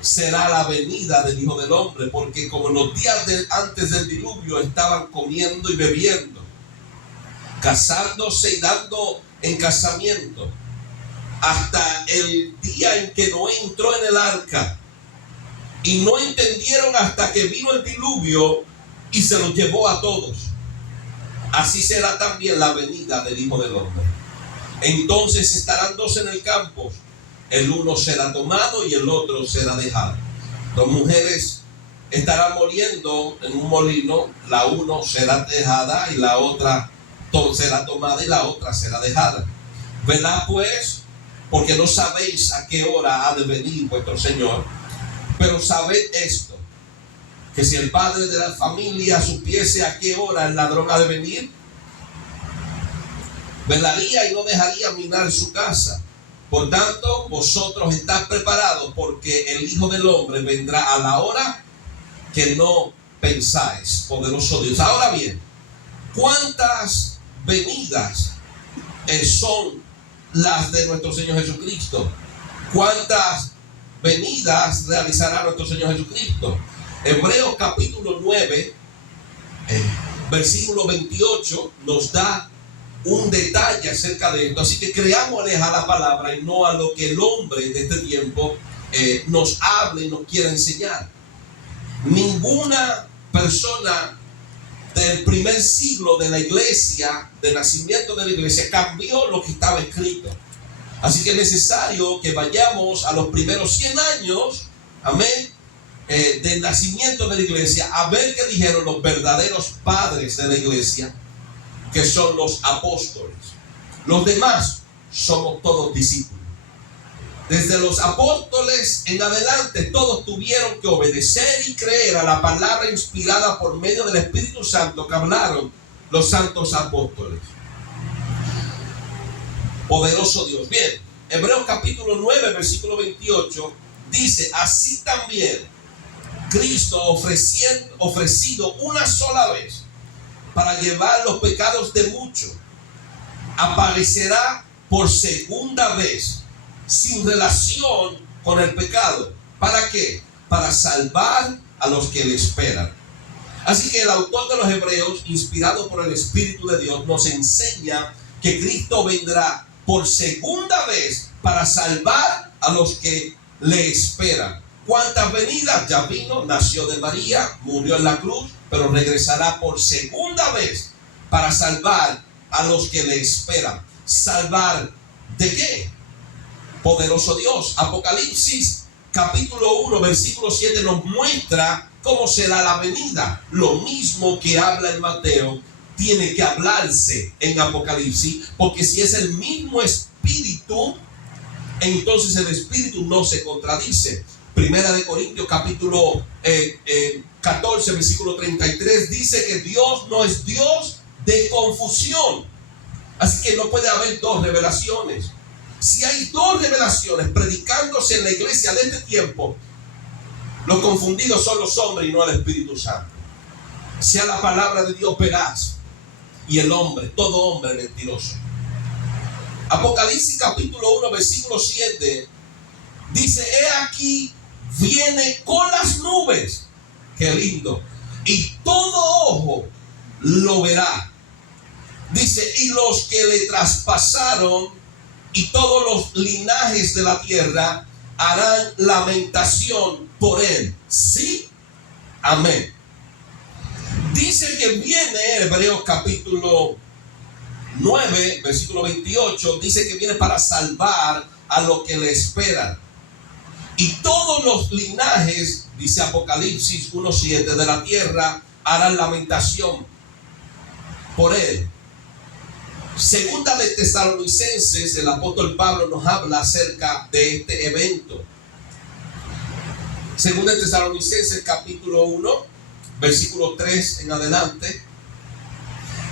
será la venida del Hijo del Hombre, porque como en los días antes del diluvio estaban comiendo y bebiendo, casándose y dando en casamiento, hasta el día en que Noé entró en el arca, y no entendieron hasta que vino el diluvio y se los llevó a todos. Así será también la venida del Hijo del Hombre. Entonces estarán dos en el campo, el uno será tomado y el otro será dejado. Dos mujeres estarán moliendo en un molino, la una será dejada y la otra será tomada y la otra será dejada. Velad pues, porque no sabéis a qué hora ha de venir vuestro Señor. Pero sabed esto, que si el padre de la familia supiese a qué hora el ladrón ha de venir, velaría y no dejaría minar su casa. Por tanto, vosotros estáis preparados, porque el Hijo del Hombre vendrá a la hora que no pensáis. Poderoso Dios. Ahora bien, ¿cuántas venidas son las de nuestro Señor Jesucristo? ¿Cuántas venidas realizará nuestro Señor Jesucristo? Hebreos capítulo 9, versículo 28 nos da un detalle acerca de esto. Así que creámosles a la palabra y no a lo que el hombre de este tiempo nos habla y nos quiere enseñar. Ninguna persona del primer siglo de la iglesia, del nacimiento de la iglesia, cambió lo que estaba escrito. Así que es necesario que vayamos a los primeros 100 años, amén, del nacimiento de la iglesia, a ver qué dijeron los verdaderos padres de la iglesia, que son los apóstoles. Los demás somos todos discípulos. Desde los apóstoles en adelante, todos tuvieron que obedecer y creer a la palabra inspirada por medio del Espíritu Santo que hablaron los santos apóstoles. Poderoso Dios. Bien, Hebreos capítulo 9, versículo 28, dice: así también Cristo ofrecido una sola vez para llevar los pecados de muchos, aparecerá por segunda vez sin relación con el pecado. ¿Para qué? Para salvar a los que le esperan. Así que el autor de los Hebreos, inspirado por el Espíritu de Dios, nos enseña que Cristo vendrá por segunda vez para salvar a los que le esperan. ¿Cuántas venidas? Ya vino, nació de María, murió en la cruz, pero regresará por segunda vez para salvar a los que le esperan. ¿Salvar de qué? Poderoso Dios. Apocalipsis capítulo 1, versículo 7 nos muestra cómo será la venida. Lo mismo que habla en Mateo tiene que hablarse en Apocalipsis, porque si es el mismo Espíritu, entonces el Espíritu no se contradice. Primera de Corintios capítulo 14, versículo 33 dice que Dios no es Dios de confusión. Así que no puede haber dos revelaciones. Si hay dos revelaciones predicándose en la iglesia de este tiempo, los confundidos son los hombres y no el Espíritu Santo. Sea la palabra de Dios veraz y el hombre, todo hombre mentiroso. Apocalipsis capítulo 1, versículo 7 dice: he aquí, viene con las nubes. Qué lindo. Y todo ojo lo verá. Dice: y los que le traspasaron y todos los linajes de la tierra harán lamentación por él. Sí, amén. Dice que viene, Hebreos capítulo 9, versículo 28, dice que viene para salvar a los que le esperan. Y todos los linajes, dice Apocalipsis 1:7, de la tierra harán lamentación por él. Segunda de Tesalonicenses, el apóstol Pablo nos habla acerca de este evento. Segunda de Tesalonicenses capítulo 1, versículo 3 en adelante.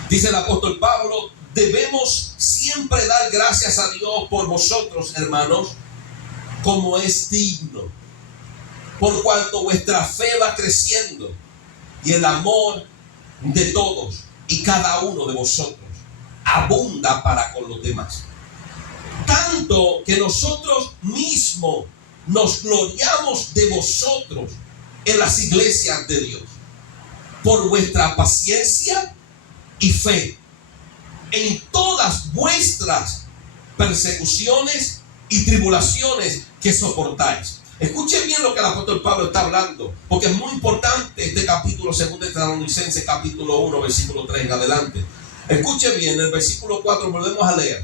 Dice el apóstol Pablo: debemos siempre dar gracias a Dios por vosotros, hermanos, como es digno, por cuanto vuestra fe va creciendo y el amor de todos y cada uno de vosotros abunda para con los demás. Tanto que nosotros mismos nos gloriamos de vosotros en las iglesias de Dios, por vuestra paciencia y fe en todas vuestras persecuciones y tribulaciones que soportáis. Escuchen bien lo que el apóstol Pablo está hablando, porque es muy importante este capítulo 2 de Tesalonicenses, capítulo 1, versículo 3 en adelante. Escuchen bien, el versículo 4 volvemos a leer.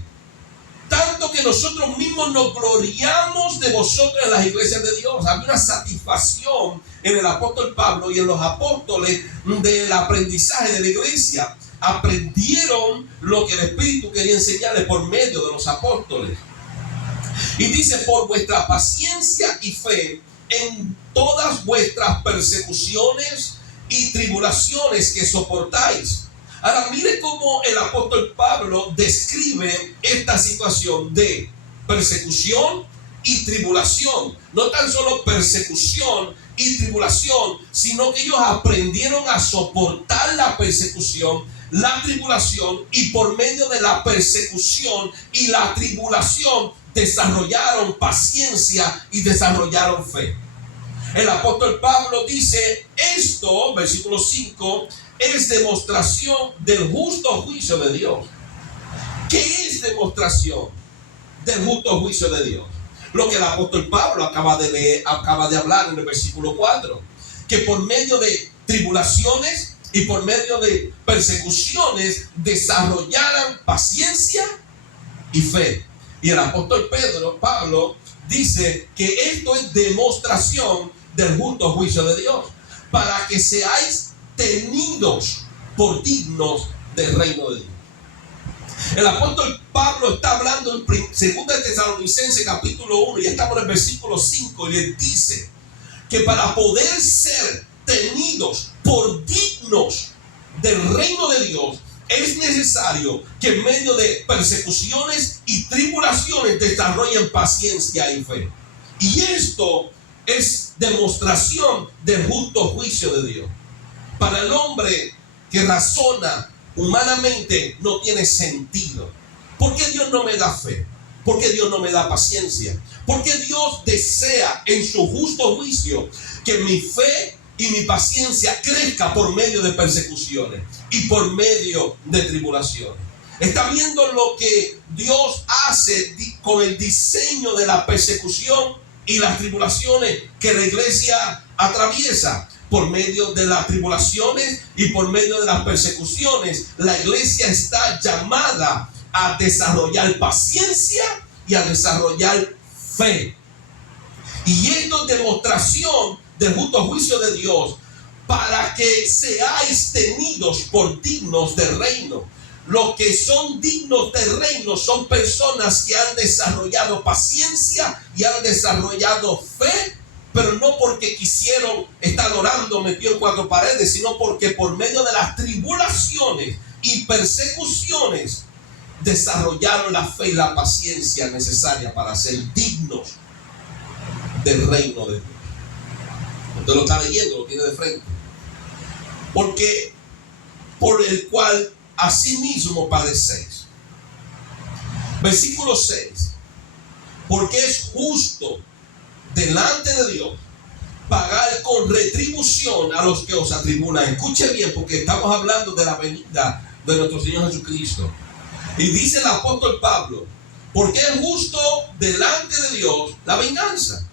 Tanto que nosotros mismos nos gloriamos de vosotros en las iglesias de Dios. Había una satisfacción en el apóstol Pablo y en los apóstoles del aprendizaje de la iglesia. Aprendieron lo que el Espíritu quería enseñarles por medio de los apóstoles. Y dice: por vuestra paciencia y fe en todas vuestras persecuciones y tribulaciones que soportáis. Ahora mire cómo el apóstol Pablo describe esta situación de persecución y tribulación. No tan solo persecución y tribulación, sino que ellos aprendieron a soportar la persecución, la tribulación, y por medio de la persecución y la tribulación desarrollaron paciencia y desarrollaron fe. El apóstol Pablo dice esto, versículo 5, es demostración del justo juicio de Dios. ¿Qué es demostración del justo juicio de Dios? Lo que el apóstol Pablo acaba de hablar en el versículo 4, que por medio de tribulaciones y por medio de persecuciones desarrollaran paciencia y fe. Y el apóstol Pablo dice que esto es demostración del justo juicio de Dios, para que seáis tenidos por dignos del reino de Dios. El apóstol Pablo está hablando en 2 Tesalonicenses capítulo 1, y estamos en el versículo 5, y le dice que para poder ser tenidos por dignos del reino de Dios, es necesario que en medio de persecuciones y tribulaciones desarrollen paciencia y fe. Y esto es demostración del justo juicio de Dios. Para el hombre que razona humanamente no tiene sentido. ¿Por qué Dios no me da fe? ¿Por qué Dios no me da paciencia? ¿Por qué Dios desea en su justo juicio que mi fe y mi paciencia crezca por medio de persecuciones y por medio de tribulaciones? Está viendo lo que Dios hace con el diseño de la persecución y las tribulaciones que la iglesia atraviesa. Por medio de las tribulaciones y por medio de las persecuciones, la iglesia está llamada a desarrollar paciencia y a desarrollar fe. Y esto es demostración del justo juicio de Dios, para que seáis tenidos por dignos del reino. Los que son dignos del reino son personas que han desarrollado paciencia y han desarrollado fe, pero no porque quisieron estar orando metido en cuatro paredes, sino porque por medio de las tribulaciones y persecuciones desarrollaron la fe y la paciencia necesaria para ser dignos del reino de Dios. Usted lo está leyendo, lo tiene de frente. Porque por el cual asimismo padecéis. Versículo 6. Porque es justo delante de Dios pagar con retribución a los que os atribulan. Escuche bien, porque estamos hablando de la venida de nuestro Señor Jesucristo. Y dice el apóstol Pablo, porque es justo delante de Dios la venganza.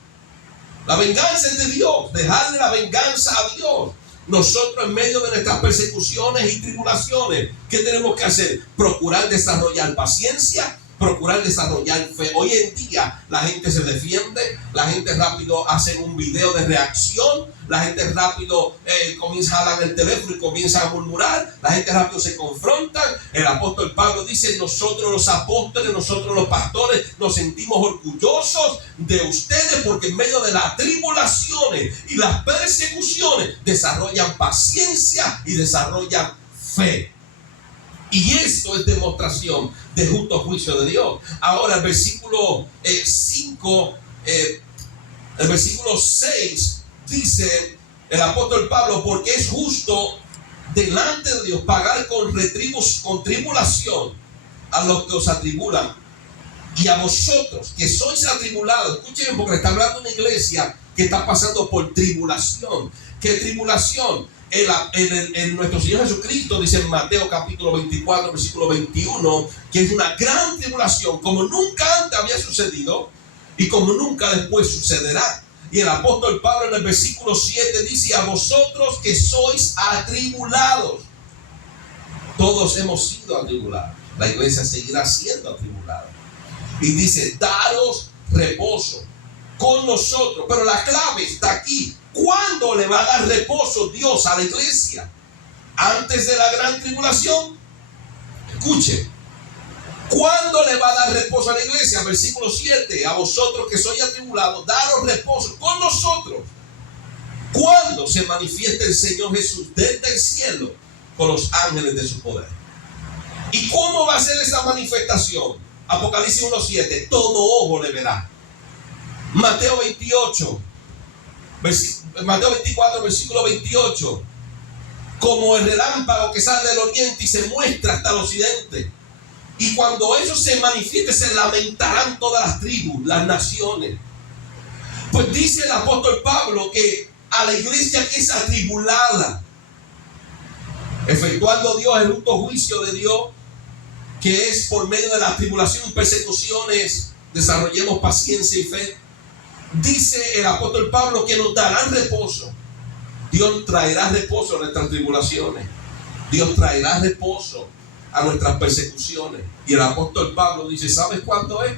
La venganza es de Dios, dejarle la venganza a Dios. Nosotros en medio de nuestras persecuciones y tribulaciones, ¿qué tenemos que hacer? Procurar desarrollar paciencia, procurar desarrollar fe. Hoy en día la gente se defiende, la gente rápido hace un video de reacción, la gente rápido comienza a hablar en el teléfono y comienza a murmurar, la gente rápido se confronta. El apóstol Pablo dice, nosotros los apóstoles, nosotros los pastores nos sentimos orgullosos de ustedes, porque en medio de las tribulaciones y las persecuciones desarrollan paciencia y desarrollan fe. Y esto es demostración del justo juicio de Dios. Ahora el versículo 5, el versículo 6 dice el apóstol Pablo, porque es justo delante de Dios pagar con tribulación a los que os atribulan. Y a vosotros que sois atribulados, escuchen, porque está hablando una iglesia que está pasando por tribulación. ¿Qué tribulación? En nuestro Señor Jesucristo dice en Mateo capítulo 24 versículo 21 que es una gran tribulación como nunca antes había sucedido y como nunca después sucederá. Y el apóstol Pablo en el versículo 7 dice, a vosotros que sois atribulados. Todos hemos sido atribulados, la iglesia seguirá siendo atribulada. Y dice, daros reposo con nosotros. Pero la clave está aquí. ¿Cuándo le va a dar reposo Dios a la iglesia? ¿Antes de la gran tribulación? Escuche. ¿Cuándo le va a dar reposo a la iglesia? Versículo 7. A vosotros que sois atribulados, daros reposo con nosotros. ¿Cuándo se manifiesta el Señor Jesús desde el cielo con los ángeles de su poder? ¿Y cómo va a ser esa manifestación? Apocalipsis 1:7. Todo ojo le verá. Mateo 24, versículo 28. Como el relámpago que sale del oriente y se muestra hasta el occidente. Y cuando eso se manifieste, se lamentarán todas las tribus, las naciones. Pues dice el apóstol Pablo que a la iglesia que es atribulada, efectuando Dios el justo juicio de Dios, que es por medio de las tribulaciones y persecuciones, desarrollemos paciencia y fe. Dice el apóstol Pablo que nos darán reposo. Dios traerá reposo a nuestras tribulaciones. Dios traerá reposo a nuestras persecuciones. Y el apóstol Pablo dice, ¿sabes cuándo es?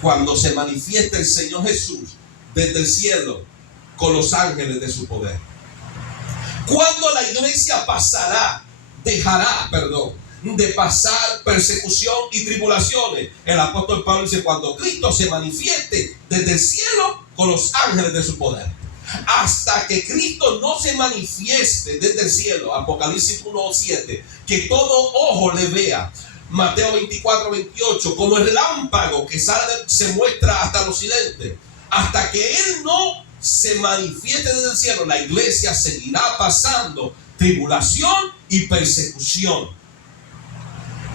Cuando se manifiesta el Señor Jesús desde el cielo con los ángeles de su poder. Cuando la iglesia dejará de pasar persecución y tribulaciones. El apóstol Pablo dice, cuando Cristo se manifieste desde el cielo con los ángeles de su poder. Hasta que Cristo no se manifieste desde el cielo, Apocalipsis 1:7, que todo ojo le vea, Mateo 24:28, como el relámpago que se muestra hasta el occidente. Hasta que Él no se manifieste desde el cielo, la iglesia seguirá pasando tribulación y persecución.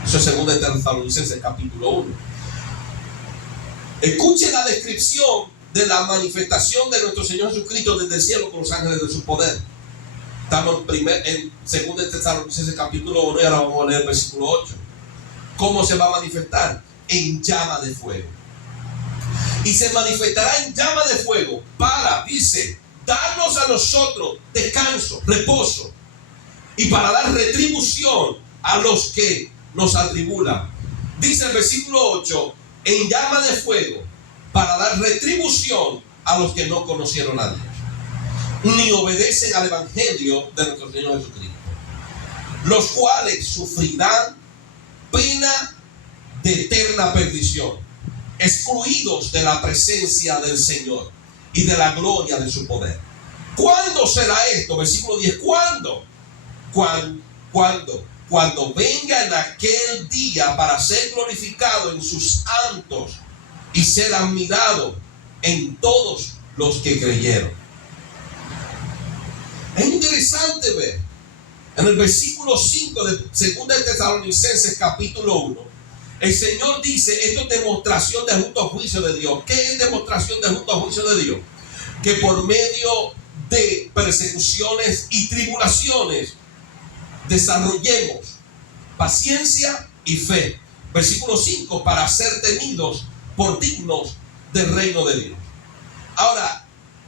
Eso es 2 Tesalonicenses capítulo 1. Escuche la descripción de la manifestación de nuestro Señor Jesucristo desde el cielo con los ángeles de su poder. Estamos en 2 Tesalonicenses capítulo 1 y ahora vamos a leer el versículo 8. ¿Cómo se va a manifestar? En llama de fuego. Y se manifestará en llama de fuego para, dice, darnos a nosotros descanso, reposo, y para dar retribución a los que nos atribulan. Dice el versículo 8, en llama de fuego, para dar retribución a los que no conocieron a Dios, ni obedecen al evangelio de nuestro Señor Jesucristo, los cuales sufrirán pena de eterna perdición, excluidos de la presencia del Señor y de la gloria de su poder. ¿Cuándo será esto? Versículo 10. ¿Cuándo? Cuando venga en aquel día para ser glorificado en sus santos y ser admirado en todos los que creyeron. Es interesante ver en el versículo 5 de 2 Tesalonicenses capítulo 1. El Señor dice, esto es demostración de justo juicio de Dios. ¿Qué es demostración de justo juicio de Dios? Que por medio de persecuciones y tribulaciones desarrollemos paciencia y fe. Versículo 5, para ser tenidos por dignos del reino de Dios. Ahora,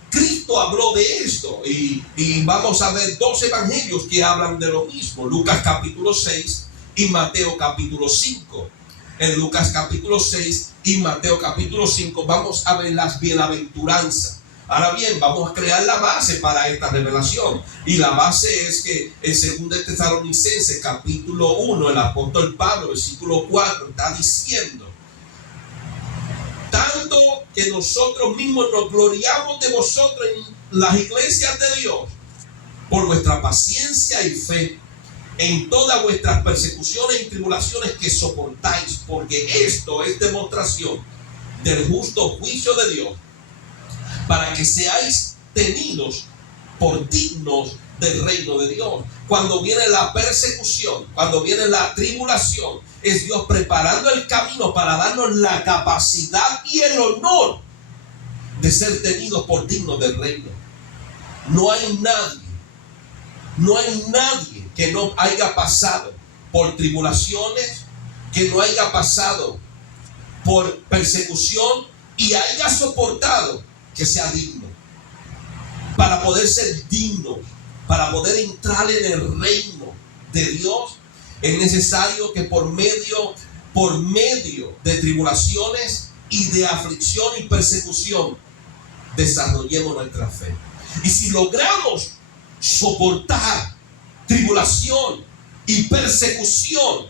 Cristo habló de esto y vamos a ver dos evangelios que hablan de lo mismo. Lucas capítulo 6 y Mateo capítulo 5. En Lucas capítulo 6 y Mateo capítulo 5 vamos a ver las bienaventuranzas. Ahora bien, vamos a crear la base para esta revelación. Y la base es que en 2 Tesalonicenses capítulo 1, el apóstol Pablo, versículo 4, está diciendo, tanto que nosotros mismos nos gloriamos de vosotros en las iglesias de Dios por vuestra paciencia y fe en todas vuestras persecuciones y tribulaciones que soportáis, porque esto es demostración del justo juicio de Dios, para que seáis tenidos por dignos del reino de Dios. Cuando viene la persecución, cuando viene la tribulación, es Dios preparando el camino para darnos la capacidad y el honor de ser tenidos por dignos del reino. No hay nadie que no haya pasado por tribulaciones, que no haya pasado por persecución y haya soportado, que sea digno. Para poder ser digno, para poder entrar en el reino de Dios, es necesario que por medio de tribulaciones y de aflicción y persecución desarrollemos nuestra fe. Y si logramos soportar tribulación y persecución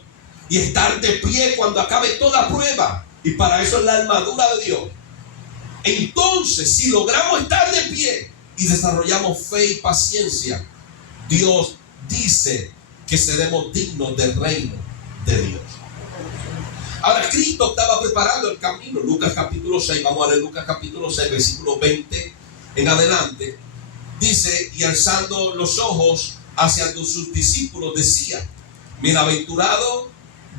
y estar de pie cuando acabe toda prueba, y para eso es la armadura de Dios, entonces si logramos estar de pie y desarrollamos fe y paciencia, Dios dice que seremos dignos del reino de Dios. Ahora, Cristo estaba preparando el camino. Lucas capítulo 6, vamos a leer Lucas capítulo 6, versículo 20 en adelante. Dice, y alzando los ojos hacia sus discípulos decía, bienaventurados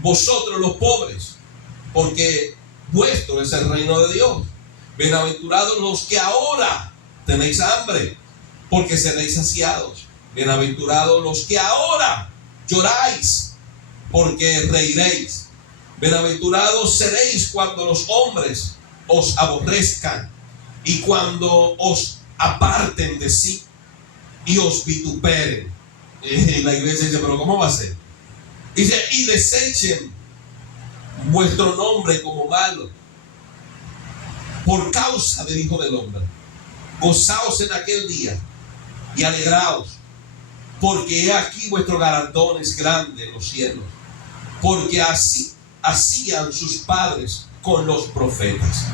vosotros los pobres, porque vuestro es el reino de Dios. Bienaventurados los que ahora tenéis hambre, porque seréis saciados. Bienaventurados los que ahora lloráis, porque reiréis. Bienaventurados seréis cuando los hombres os aborrezcan y cuando os aparten de sí y os vituperen. Y la iglesia dice, pero ¿cómo va a ser? Dice, y desechen vuestro nombre como malo por causa del Hijo del Hombre. Gozaos en aquel día y alegraos, porque he aquí vuestro galardón es grande en los cielos, porque así hacían sus padres con los profetas.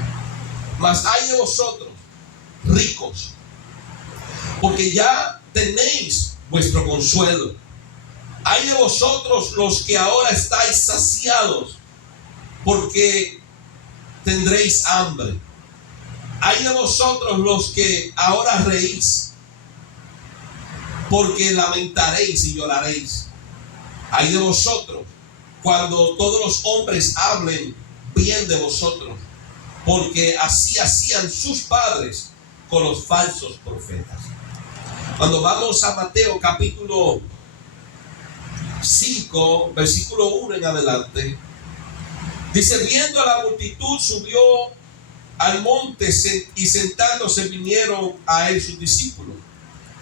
Mas hay de vosotros, ricos, porque ya tenéis vuestro consuelo. Hay de vosotros los que ahora estáis saciados, porque tendréis hambre. Hay de vosotros los que ahora reís, porque lamentaréis y lloraréis. Hay de vosotros cuando todos los hombres hablen bien de vosotros, porque así hacían sus padres con los falsos profetas. Cuando vamos a Mateo capítulo 5, versículo 1 en adelante, dice, viendo a la multitud, subió al monte y sentándose vinieron a él sus discípulos.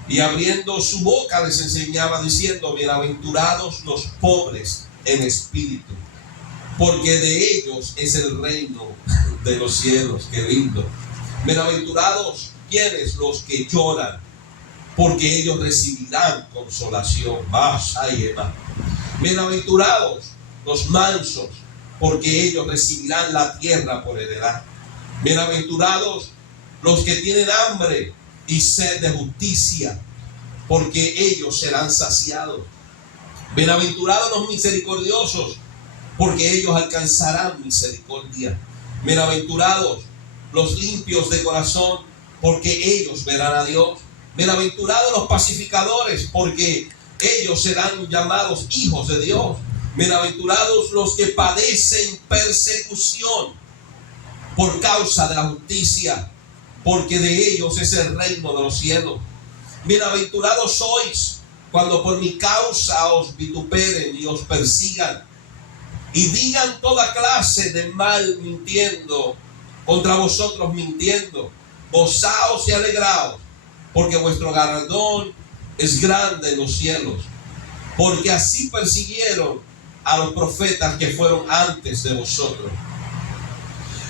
Y abriendo su boca les enseñaba diciendo, bienaventurados los pobres en espíritu, porque de ellos es el reino de los cielos. Qué lindo. Bienaventurados quienes, los que lloran, porque ellos recibirán consolación. Bienaventurados los mansos, porque ellos recibirán la tierra por heredad. Bienaventurados los que tienen hambre y sed de justicia, porque ellos serán saciados. Bienaventurados los misericordiosos, porque ellos alcanzarán misericordia. Bienaventurados los limpios de corazón, porque ellos verán a Dios. Bienaventurados los pacificadores, porque ellos serán llamados hijos de Dios. Bienaventurados los que padecen persecución por causa de la justicia, porque de ellos es el reino de los cielos. Bienaventurados sois cuando por mi causa os vituperen y os persigan y digan toda clase de mal mintiendo contra vosotros mintiendo. Gozaos y alegraos, porque vuestro galardón es grande en los cielos, porque así persiguieron a los profetas que fueron antes de vosotros.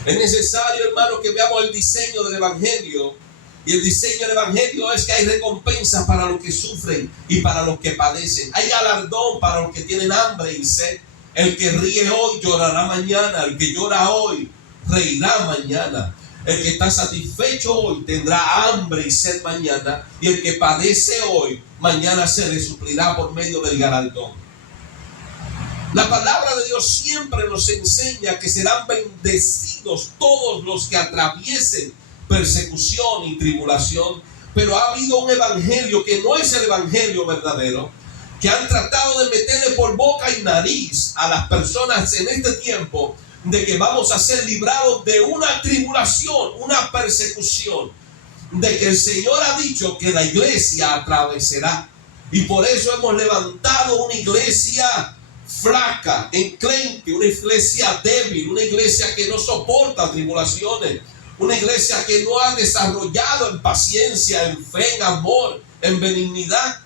Es necesario, hermano, que veamos el diseño del evangelio. Y el diseño del evangelio es que hay recompensa para los que sufren y para los que padecen. Hay galardón para los que tienen hambre y sed. El que ríe hoy llorará mañana. El que llora hoy reirá mañana. El que está satisfecho hoy tendrá hambre y sed mañana. Y el que padece hoy, mañana se le suplirá por medio del galardón. La palabra de Dios siempre nos enseña que serán bendecidos todos los que atraviesen persecución y tribulación. Pero ha habido un evangelio que no es el evangelio verdadero, que han tratado de meterle por boca y nariz a las personas en este tiempo de que vamos a ser librados de una tribulación, una persecución, de que el Señor ha dicho que la iglesia atravesará. Y por eso hemos levantado una iglesia flaca, enclenque, una iglesia débil, una iglesia que no soporta tribulaciones, una iglesia que no ha desarrollado en paciencia, en fe, en amor, en benignidad.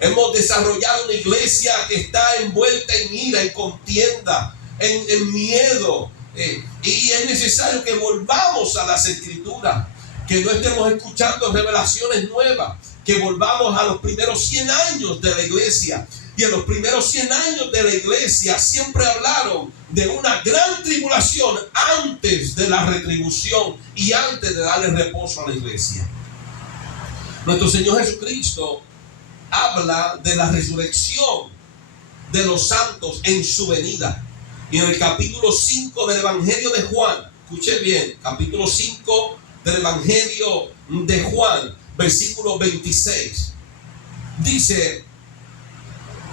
Hemos desarrollado una iglesia que está envuelta en ira, en contienda, en miedo. Y es necesario que volvamos a las escrituras, que no estemos escuchando revelaciones nuevas, que volvamos a los primeros 100 años de la iglesia. Y en los primeros 100 años de la iglesia siempre hablaron de una gran tribulación antes de la retribución y antes de darle reposo a la iglesia. Nuestro Señor Jesucristo habla de la resurrección de los santos en su venida. Y en el capítulo 5 del Evangelio de Juan, escuche bien, capítulo 5 del Evangelio de Juan, versículo 26, dice: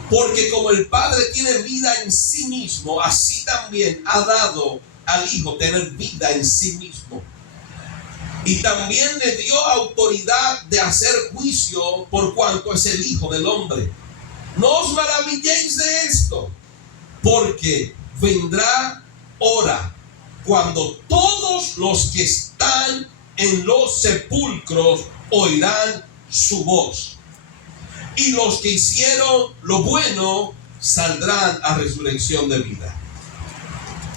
porque como el Padre tiene vida en sí mismo, así también ha dado al Hijo tener vida en sí mismo. Y también le dio autoridad de hacer juicio por cuanto es el Hijo del Hombre. No os maravilléis de esto, porque vendrá hora cuando todos los que están en los sepulcros oirán su voz, y los que hicieron lo bueno saldrán a resurrección de vida,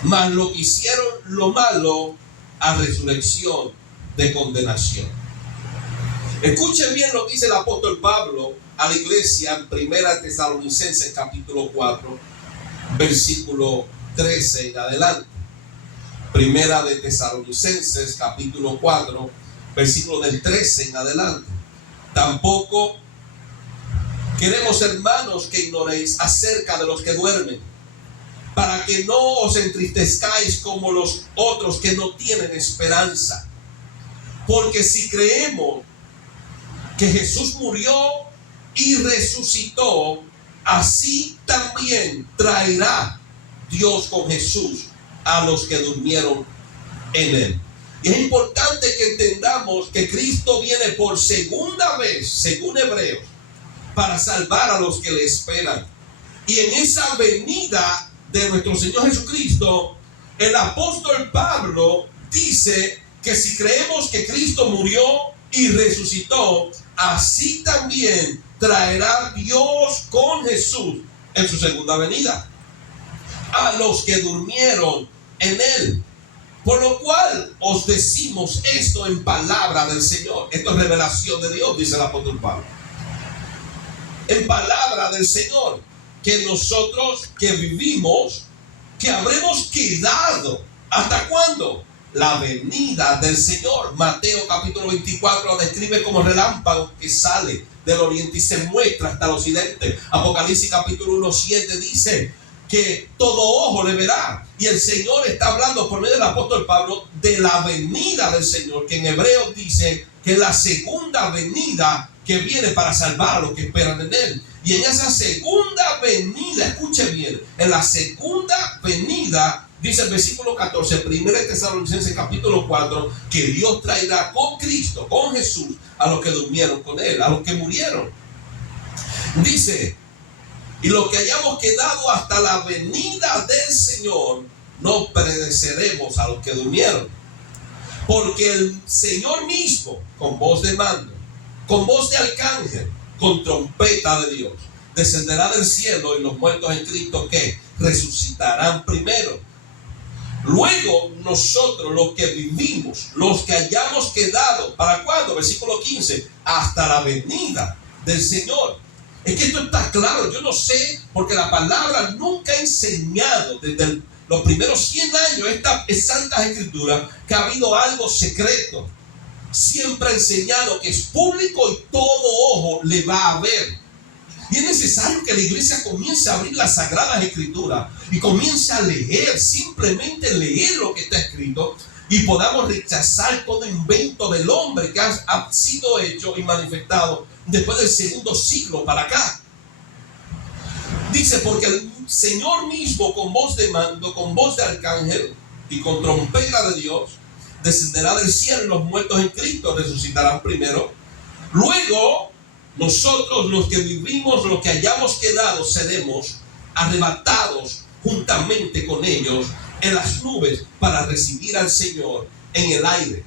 mas los que hicieron lo malo a resurrección de condenación. Escuchen bien lo que dice el apóstol Pablo a la iglesia en 1 Tesalonicenses capítulo 4, versículo 13 en adelante. 1 de Tesalonicenses capítulo 4, versículo del 13 en adelante. Tampoco queremos, hermanos, que ignoréis acerca de los que duermen, para que no os entristezcáis como los otros que no tienen esperanza. Porque si creemos que Jesús murió y resucitó, así también traerá Dios con Jesús a los que durmieron en él. Y es importante que entendamos que Cristo viene por segunda vez, según Hebreos, para salvar a los que le esperan. Y en esa venida de nuestro Señor Jesucristo, el apóstol Pablo dice que si creemos que Cristo murió y resucitó, así también traerá Dios con Jesús en su segunda venida a los que durmieron en él. Por lo cual os decimos esto en palabra del Señor. Esto es revelación de Dios, dice el apóstol Pablo. En palabra del Señor, que nosotros que vivimos, que habremos quedado. ¿Hasta cuándo? La venida del Señor. Mateo capítulo 24 lo describe como relámpago que sale del oriente y se muestra hasta el occidente. Apocalipsis capítulo 1:7 dice que todo ojo le verá. Y el Señor está hablando por medio del apóstol Pablo de la venida del Señor, que en Hebreos dice que es la segunda venida que viene para salvar a los que esperan en él. Y en esa segunda venida, escuche bien, en la segunda venida, dice el versículo 14, 1 Tesalonicenses capítulo 4, que Dios traerá con Cristo, con Jesús, a los que durmieron con él, a los que murieron. Dice, y los que hayamos quedado hasta la venida del Señor, no pereceremos a los que durmieron. Porque el Señor mismo, con voz de mando, con voz de arcángel, con trompeta de Dios, descenderá del cielo, y los muertos en Cristo que resucitarán primero. Luego nosotros, los que vivimos, los que hayamos quedado, ¿para cuándo? Versículo 15, hasta la venida del Señor. Es que esto está claro. Yo no sé, porque la palabra nunca ha enseñado desde los primeros 100 años estas santas escrituras que ha habido algo secreto. Siempre ha enseñado que es público y todo ojo le va a ver. Y es necesario que la iglesia comience a abrir las sagradas escrituras y comience a leer, simplemente leer lo que está escrito, y podamos rechazar todo invento del hombre que ha sido hecho y manifestado después del segundo siglo para acá. Dice, porque el Señor mismo, con voz de mando, con voz de arcángel y con trompeta de Dios, descenderá del cielo, y los muertos en Cristo resucitarán primero. Luego nosotros, los que vivimos, los que hayamos quedado, seremos arrebatados juntamente con ellos en las nubes para recibir al Señor en el aire,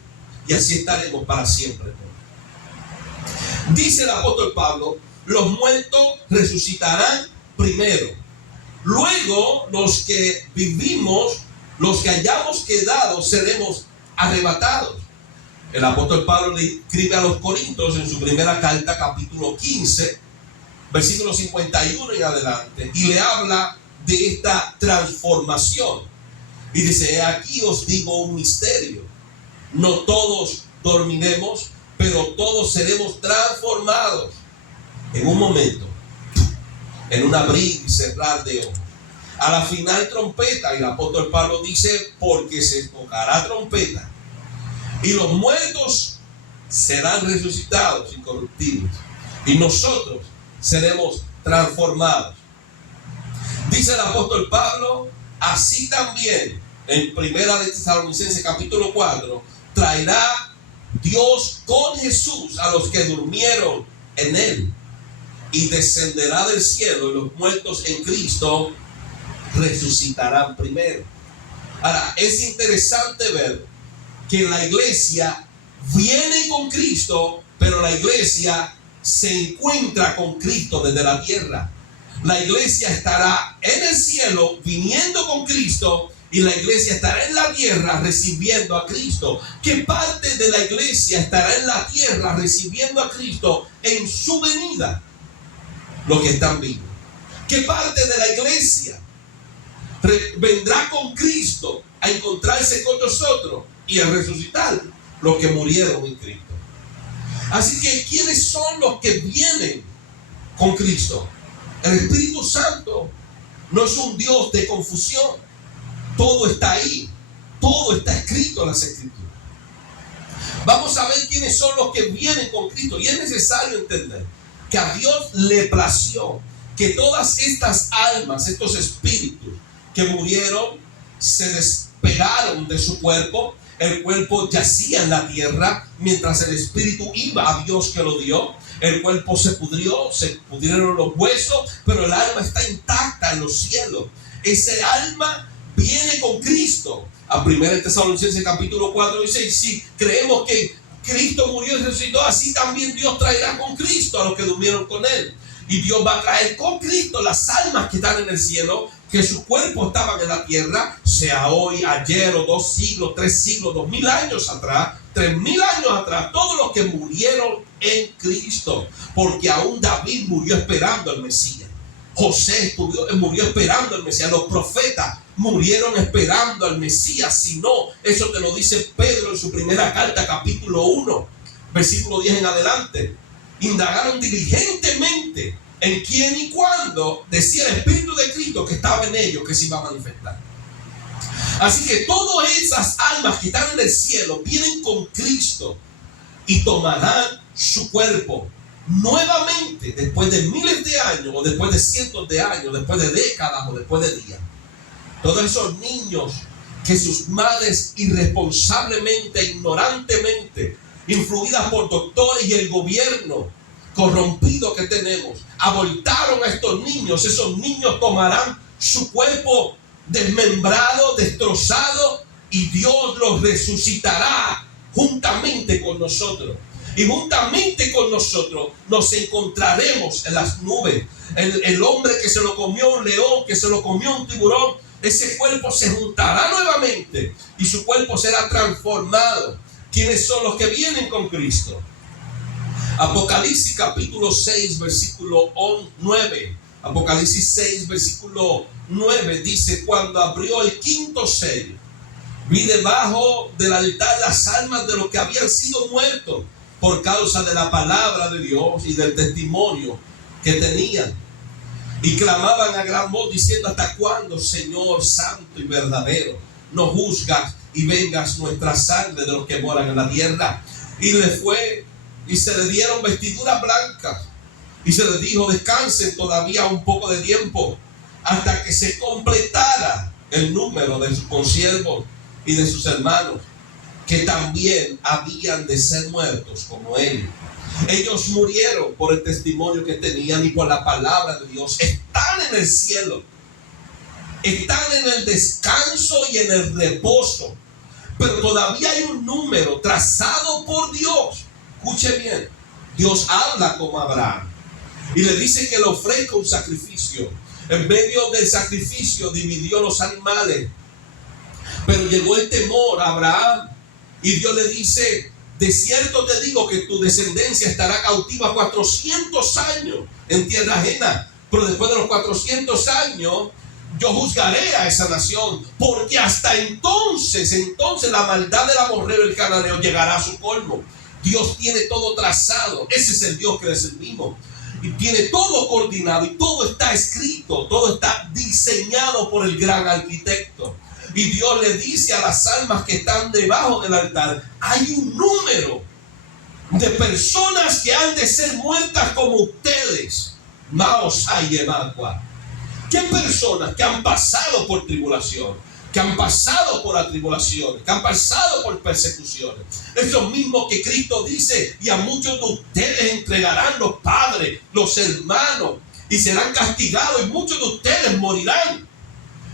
y así estaremos para siempre. Dice el apóstol Pablo, los muertos resucitarán primero. Luego los que vivimos, los que hayamos quedado, seremos arrebatados. El apóstol Pablo le escribe a los Corintios en su primera carta, capítulo 15, versículo 51 en adelante, y le habla de esta transformación. Y dice, aquí os digo un misterio: no todos dormiremos, pero todos seremos transformados en un momento, en un abrir y cerrar de ojos, a la final trompeta. Y el apóstol Pablo dice, porque se tocará trompeta, y los muertos serán resucitados incorruptibles, y nosotros seremos transformados. Dice el apóstol Pablo, así también en 1 Tesalonicenses capítulo 4, traerá Dios con Jesús a los que durmieron en él. y descenderá del cielo, y los muertos en Cristo resucitarán primero. Ahora, es interesante ver que la iglesia viene con Cristo, pero la iglesia se encuentra con Cristo desde la tierra. La iglesia estará en el cielo viniendo con Cristo, y la iglesia estará en la tierra recibiendo a Cristo. ¿Qué parte de la iglesia estará en la tierra recibiendo a Cristo en su venida? Los que están vivos. ¿Qué parte de la iglesia vendrá con Cristo a encontrarse con nosotros y a resucitar? Los que murieron en Cristo. Así que, ¿quiénes son los que vienen con Cristo? El Espíritu Santo no es un Dios de confusión. Todo está ahí. Todo está escrito en las Escrituras. Vamos a ver quiénes son los que vienen con Cristo. Y es necesario entender que a Dios le plació que todas estas almas, estos espíritus que murieron, se despegaron de su cuerpo. El cuerpo yacía en la tierra mientras el espíritu iba a Dios que lo dio. El cuerpo se pudrió, se pudrieron los huesos, pero el alma está intacta en los cielos. Ese alma viene con Cristo. A 1 Tesalonicenses capítulo 4 dice: si creemos que Cristo murió y resucitó, así también Dios traerá con Cristo a los que durmieron con Él. Y Dios va a traer con Cristo las almas que están en el cielo, que sus cuerpos estaban en la tierra, sea hoy, ayer, o 2 siglos, 3 siglos, 2000 años atrás, 3000 años atrás, todos los que murieron en Cristo. Porque aún David murió esperando al Mesías. José murió esperando al Mesías. Los profetas murieron esperando al Mesías. Si no, eso te lo dice Pedro en su primera carta, capítulo 1, versículo 10 en adelante. Indagaron diligentemente en quién y cuándo decía el Espíritu de Cristo que estaba en ellos que se iba a manifestar. Así que todas esas almas que están en el cielo vienen con Cristo y tomarán su cuerpo nuevamente después de miles de años, o después de cientos de años, después de décadas, o después de días. Todos esos niños que sus madres irresponsablemente, ignorantemente, influidas por doctores y el gobierno corrompido que tenemos, abortaron a estos niños. Esos niños tomarán su cuerpo desmembrado, destrozado, y Dios los resucitará juntamente con nosotros. Y juntamente con nosotros nos encontraremos en las nubes. El hombre que se lo comió un león, que se lo comió un tiburón, ese cuerpo se juntará nuevamente y su cuerpo será transformado. ¿Quiénes son los que vienen con Cristo? Apocalipsis capítulo 6, versículo 9. Apocalipsis 6, versículo 9 dice: cuando abrió el quinto sello, vi debajo del altar las almas de los que habían sido muertos por causa de la palabra de Dios y del testimonio que tenían. Y clamaban a gran voz diciendo: ¿hasta cuándo, Señor santo y verdadero, no juzgas y vengas nuestra sangre de los que moran en la tierra? Y se le dieron vestiduras blancas, y se les dijo: descansen todavía un poco de tiempo, hasta que se completara el número de sus consiervos y de sus hermanos, que también habían de ser muertos como él. Ellos murieron por el testimonio que tenían y por la palabra de Dios. Están en el cielo, están en el descanso y en el reposo, pero todavía hay un número trazado por Dios. Escuche bien, Dios habla con Abraham y le dice que le ofrezca un sacrificio. En medio del sacrificio dividió los animales, pero llegó el temor a Abraham y Dios le dice: de cierto te digo que tu descendencia estará cautiva 400 años en tierra ajena, pero después de los 400 años yo juzgaré a esa nación, porque hasta entonces la maldad del amorreo y el cananeo llegará a su colmo. Dios tiene todo trazado. Ese es el Dios que le servimos, y tiene todo coordinado, y todo está escrito, todo está diseñado por el gran arquitecto. Y Dios le dice a las almas que están debajo del altar: hay un número de personas que han de ser muertas como ustedes. Maos hay agua. ¿Qué personas que han pasado por tribulación? que han pasado por atribulaciones, que han pasado por persecuciones. Esos mismos que Cristo dice: y a muchos de ustedes entregarán los padres, los hermanos, y serán castigados, y muchos de ustedes morirán.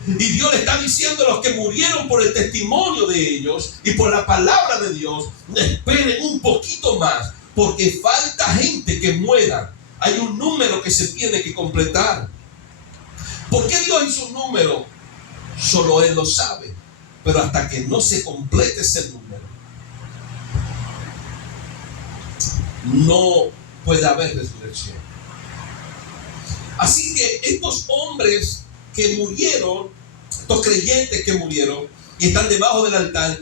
Y Dios le está diciendo a los que murieron por el testimonio de ellos y por la palabra de Dios: esperen un poquito más, porque falta gente que muera. Hay un número que se tiene que completar. ¿Por qué Dios hizo un número? Solo Él lo sabe. Pero hasta que no se complete ese número, no puede haber resurrección. Así que estos hombres que murieron, estos creyentes que murieron y están debajo del altar,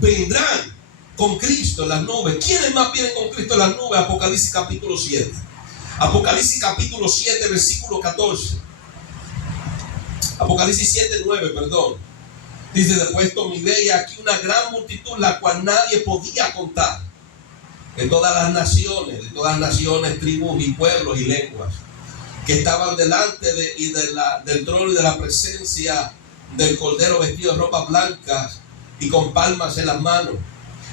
vendrán con Cristo en las nubes. ¿Quiénes más vienen con Cristo en las nubes? Apocalipsis capítulo 7. Apocalipsis capítulo 7, versículo 14. Apocalipsis 7, 9, perdón. Dice: después esto miré, y aquí una gran multitud, la cual nadie podía contar, de todas las naciones, tribus y pueblos y lenguas, que estaban delante del trono y de la presencia del Cordero, vestidos de ropas blancas y con palmas en las manos.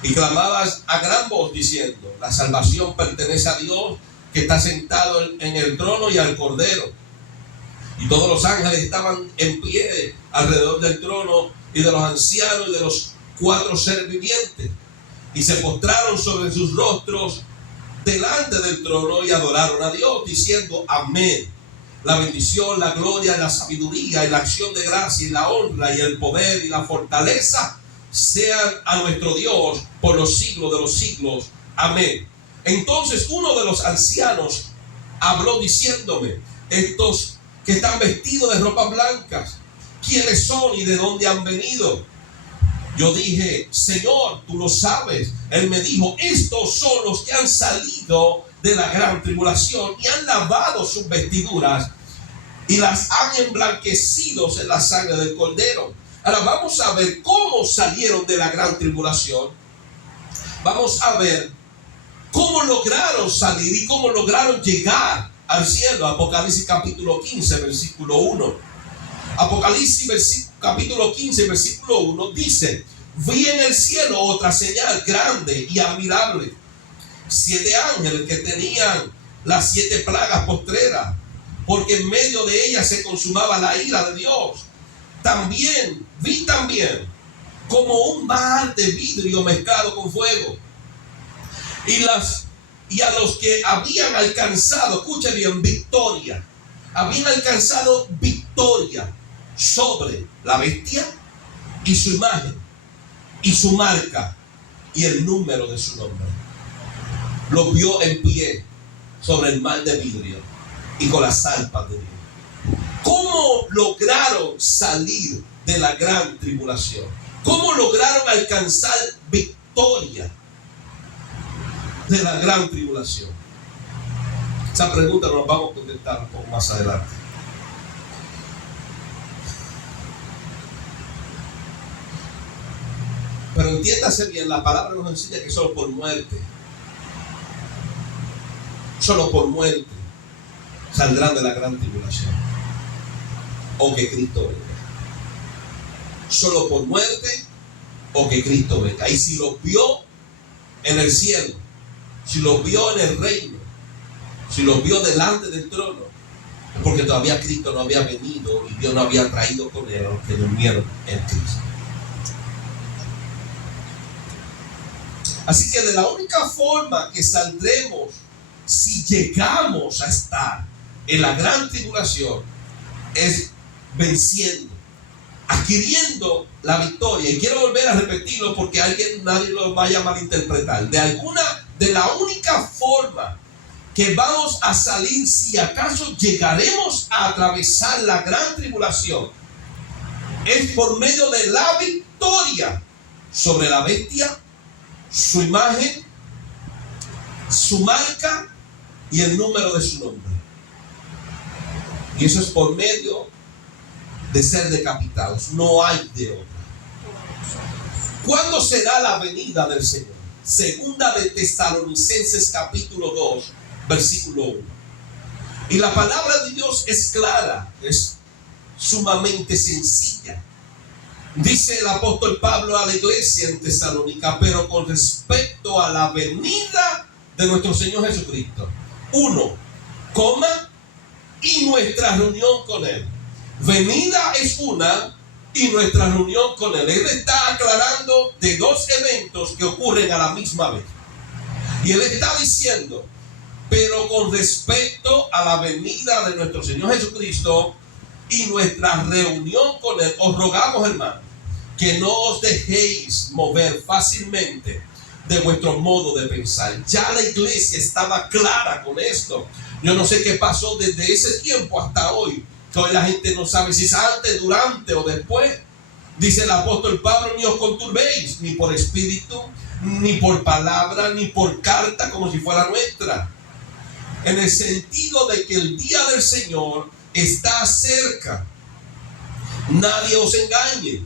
Y clamaban a gran voz diciendo: la salvación pertenece a Dios, que está sentado en el trono, y al Cordero. Y todos los ángeles estaban en pie alrededor del trono y de los ancianos y de los 4 seres vivientes, y se postraron sobre sus rostros delante del trono y adoraron a Dios, diciendo: amén. La bendición, la gloria, la sabiduría y la acción de gracia y la honra y el poder y la fortaleza sean a nuestro Dios por los siglos de los siglos. Amén. Entonces uno de los ancianos habló diciéndome: estos que están vestidos de ropas blancas, ¿quiénes son y de dónde han venido? Yo dije: Señor, tú lo sabes. Él me dijo: estos son los que han salido de la gran tribulación y han lavado sus vestiduras y las han emblanquecido en la sangre del Cordero. Ahora vamos a ver cómo salieron de la gran tribulación. Vamos a ver cómo lograron salir y cómo lograron llegar al cielo. Apocalipsis capítulo 15, versículo 1. Apocalipsis capítulo 15, versículo 1 dice: vi en el cielo otra señal grande y admirable, 7 ángeles que tenían las 7 plagas postreras, porque en medio de ellas se consumaba la ira de Dios. Vi también como un mar de vidrio mezclado con fuego, y a los que habían alcanzado, escuchen bien, victoria, habían alcanzado victoria sobre la bestia y su imagen y su marca y el número de su nombre. Los vio en pie sobre el mar de vidrio y con las arpas de Dios. ¿Cómo lograron salir de la gran tribulación? ¿Cómo lograron alcanzar victoria de la gran tribulación? Esa pregunta nos vamos a contestar un poco más adelante. Pero entiéndase bien, la palabra nos enseña que solo por muerte saldrán de la gran tribulación, o que Cristo venga. Solo por muerte o que Cristo venga. Y si lo vio en el cielo, si lo vio en el reino, si lo vio delante del trono, es porque todavía Cristo no había venido y Dios no había traído con él a los que durmieron en Cristo. Así que de la única forma que saldremos, si llegamos a estar en la gran tribulación, es venciendo, adquiriendo la victoria. Y quiero volver a repetirlo porque nadie lo vaya a malinterpretar. De la única forma que vamos a salir, si acaso llegaremos a atravesar la gran tribulación, es por medio de la victoria sobre la bestia, su imagen, su marca y el número de su nombre. Y eso es por medio de ser decapitados. No hay de otra. ¿Cuándo será la venida del Señor? Segunda de Tesalonicenses capítulo 2, versículo 1. Y la palabra de Dios es clara, es sumamente sencilla. Dice el apóstol Pablo a la iglesia en Tesalónica, pero con respecto a la venida de nuestro Señor Jesucristo, y nuestra reunión con Él. Venida es una y nuestra reunión con Él. Él está aclarando de dos eventos que ocurren a la misma vez. Y Él está diciendo, pero con respecto a la venida de nuestro Señor Jesucristo y nuestra reunión con Él, os rogamos, hermanos, que no os dejéis mover fácilmente de vuestro modo de pensar. Ya la iglesia estaba clara con esto. Yo no sé qué pasó desde ese tiempo hasta hoy. Hoy la gente no sabe si es antes, durante o después. Dice el apóstol Pablo, ni os conturbéis, ni por espíritu, ni por palabra, ni por carta, como si fuera nuestra. En el sentido de que el día del Señor está cerca. Nadie os engañe.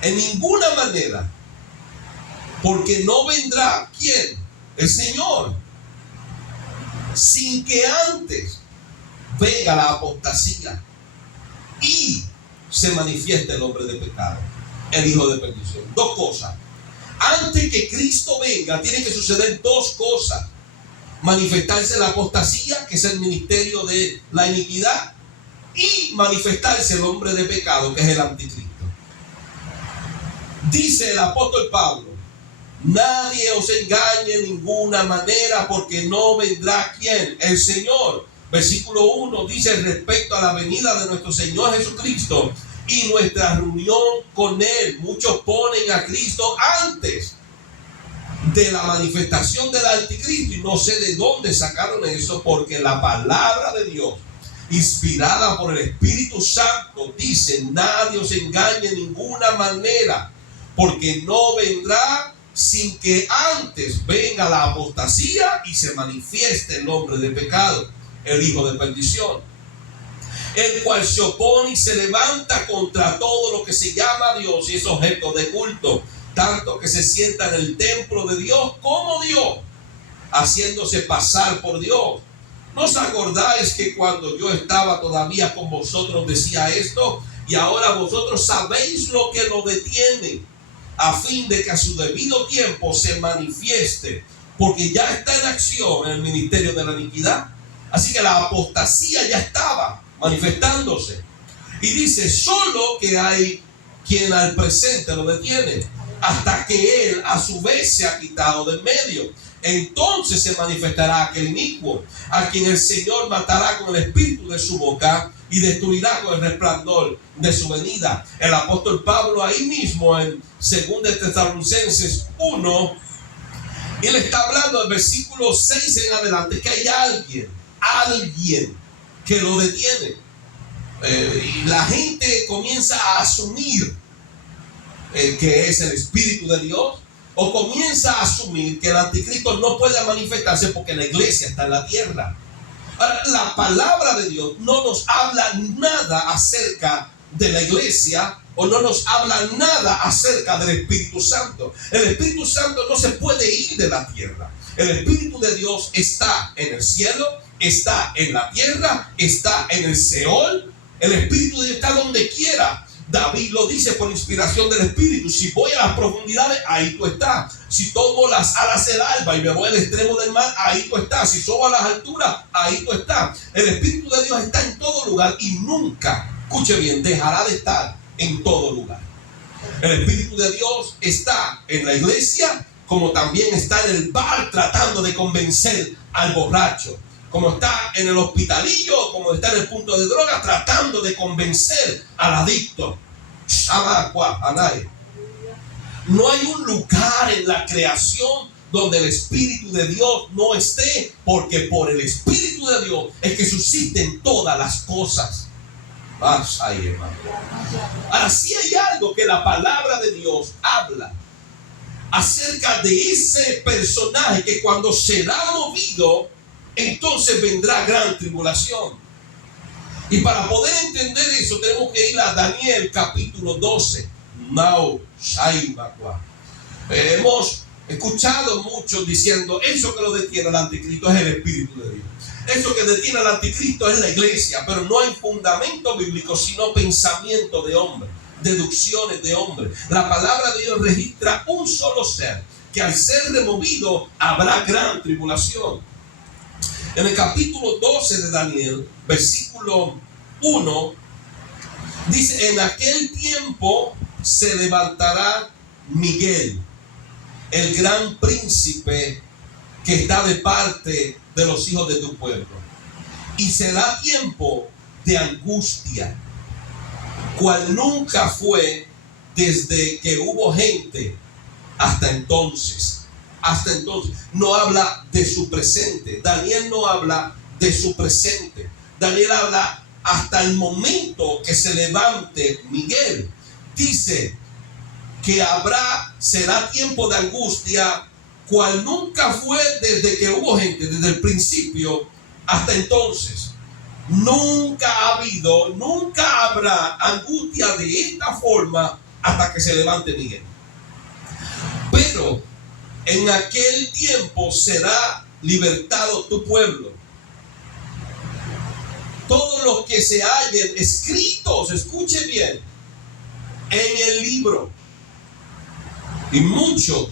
En ninguna manera. Porque no vendrá, ¿quién? El Señor. Sin que antes venga la apostasía y se manifieste el hombre de pecado, el hijo de perdición. Dos cosas. Antes que Cristo venga, tiene que suceder dos cosas. Manifestarse la apostasía, que es el ministerio de la iniquidad, y manifestarse el hombre de pecado, que es el anticristo. Dice el apóstol Pablo, nadie os engañe en ninguna manera, porque no vendrá ¿quién? El Señor. Versículo 1 dice respecto a la venida de nuestro Señor Jesucristo y nuestra reunión con Él. Muchos ponen a Cristo antes de la manifestación del anticristo, y no sé de dónde sacaron eso, porque la palabra de Dios, inspirada por el Espíritu Santo, dice, nadie os engañe en ninguna manera, porque no vendrá sin que antes venga la apostasía y se manifieste el hombre de pecado, el hijo de perdición, el cual se opone y se levanta contra todo lo que se llama Dios y es objeto de culto, tanto que se sienta en el templo de Dios como Dios, haciéndose pasar por Dios. ¿No os acordáis que cuando yo estaba todavía con vosotros decía esto? Y ahora vosotros sabéis lo que lo detiene, a fin de que a su debido tiempo se manifieste, porque ya está en acción en el ministerio de la iniquidad. Así que la apostasía ya estaba manifestándose. Y dice, solo que hay quien al presente lo detiene, hasta que él a su vez se ha quitado del medio. Entonces se manifestará aquel inicuo, a quien el Señor matará con el espíritu de su boca y destruirá con el resplandor de su venida. El apóstol Pablo ahí mismo en 2 Tesalonicenses 1, él está hablando del versículo 6 en adelante, que hay alguien que lo detiene. Y la gente comienza a asumir que es el Espíritu de Dios, o comienza a asumir que el anticristo no puede manifestarse porque la iglesia está en la tierra. Ahora, la palabra de Dios no nos habla nada acerca de la iglesia, o no nos habla nada acerca del Espíritu Santo. El Espíritu Santo no se puede ir de la tierra. El Espíritu de Dios está en el cielo, está en la tierra, está en el Seol. El Espíritu de Dios está donde quiera. David lo dice por inspiración del Espíritu. Si voy a las profundidades, ahí tú estás. Si tomo las alas del alba y me voy al extremo del mar, ahí tú estás. Si subo a las alturas, ahí tú estás. El Espíritu de Dios está en todo lugar y nunca, escuche bien, dejará de estar en todo lugar. El Espíritu de Dios está en la iglesia, como también está en el bar tratando de convencer al borracho, como está en el hospitalillo, como está en el punto de droga tratando de convencer al adicto. No hay un lugar en la creación donde el Espíritu de Dios no esté, porque por el Espíritu de Dios es que subsisten todas las cosas. Ahora, sí hay algo que la palabra de Dios habla acerca de ese personaje que cuando será movido, entonces vendrá gran tribulación. Y para poder entender eso tenemos que ir a Daniel capítulo 12. Hemos escuchado muchos diciendo, eso que lo detiene al anticristo es el Espíritu de Dios. Eso que detiene al anticristo es la iglesia, pero no hay fundamento bíblico, sino pensamiento de hombre. deducciones de hombres. La palabra de Dios registra un solo ser, que al ser removido habrá gran tribulación. En el capítulo 12 de Daniel, versículo 1, dice: en aquel tiempo se levantará Miguel, el gran príncipe que está de parte de los hijos de tu pueblo, y será tiempo de angustia, cual nunca fue desde que hubo gente hasta entonces. Hasta entonces. No habla de su presente. Daniel no habla de su presente. Daniel habla hasta el momento que se levante Miguel. Dice que será tiempo de angustia, cual nunca fue desde que hubo gente, desde el principio hasta entonces. Nunca ha habido, nunca habrá angustia de esta forma hasta que se levante Miguel. Pero en aquel tiempo será libertado tu pueblo. Todos los que se hallen escritos, escuche bien, en el libro. Y muchos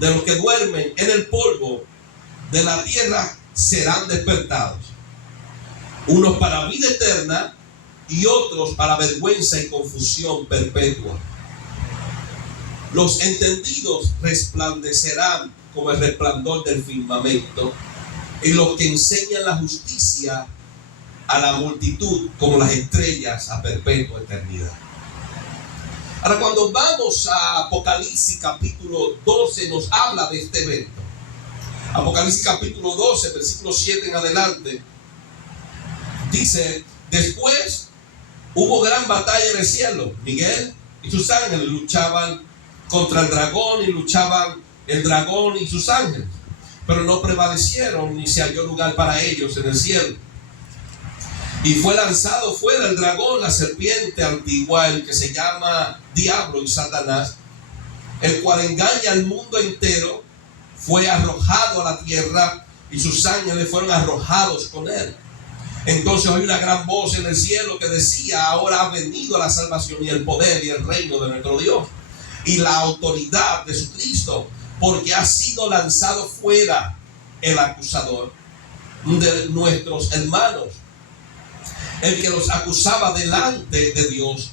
de los que duermen en el polvo de la tierra serán despertados. Unos para vida eterna y otros para vergüenza y confusión perpetua. Los entendidos resplandecerán como el resplandor del firmamento, y los que enseñan la justicia a la multitud como las estrellas a perpetua eternidad. Ahora, cuando vamos a Apocalipsis capítulo 12, nos habla de este evento. Apocalipsis capítulo 12, versículo 7 en adelante, dice: después hubo gran batalla en el cielo. Miguel y sus ángeles luchaban contra el dragón, y luchaban el dragón y sus ángeles, pero no prevalecieron, ni se halló lugar para ellos en el cielo. Y fue lanzado fuera el dragón, la serpiente antigua, el que se llama Diablo y Satanás, el cual engaña al mundo entero. Fue arrojado a la tierra, y sus ángeles fueron arrojados con él. Entonces oí una gran voz en el cielo que decía: ahora ha venido la salvación y el poder y el reino de nuestro Dios y la autoridad de su Cristo, porque ha sido lanzado fuera el acusador de nuestros hermanos, el que los acusaba delante de Dios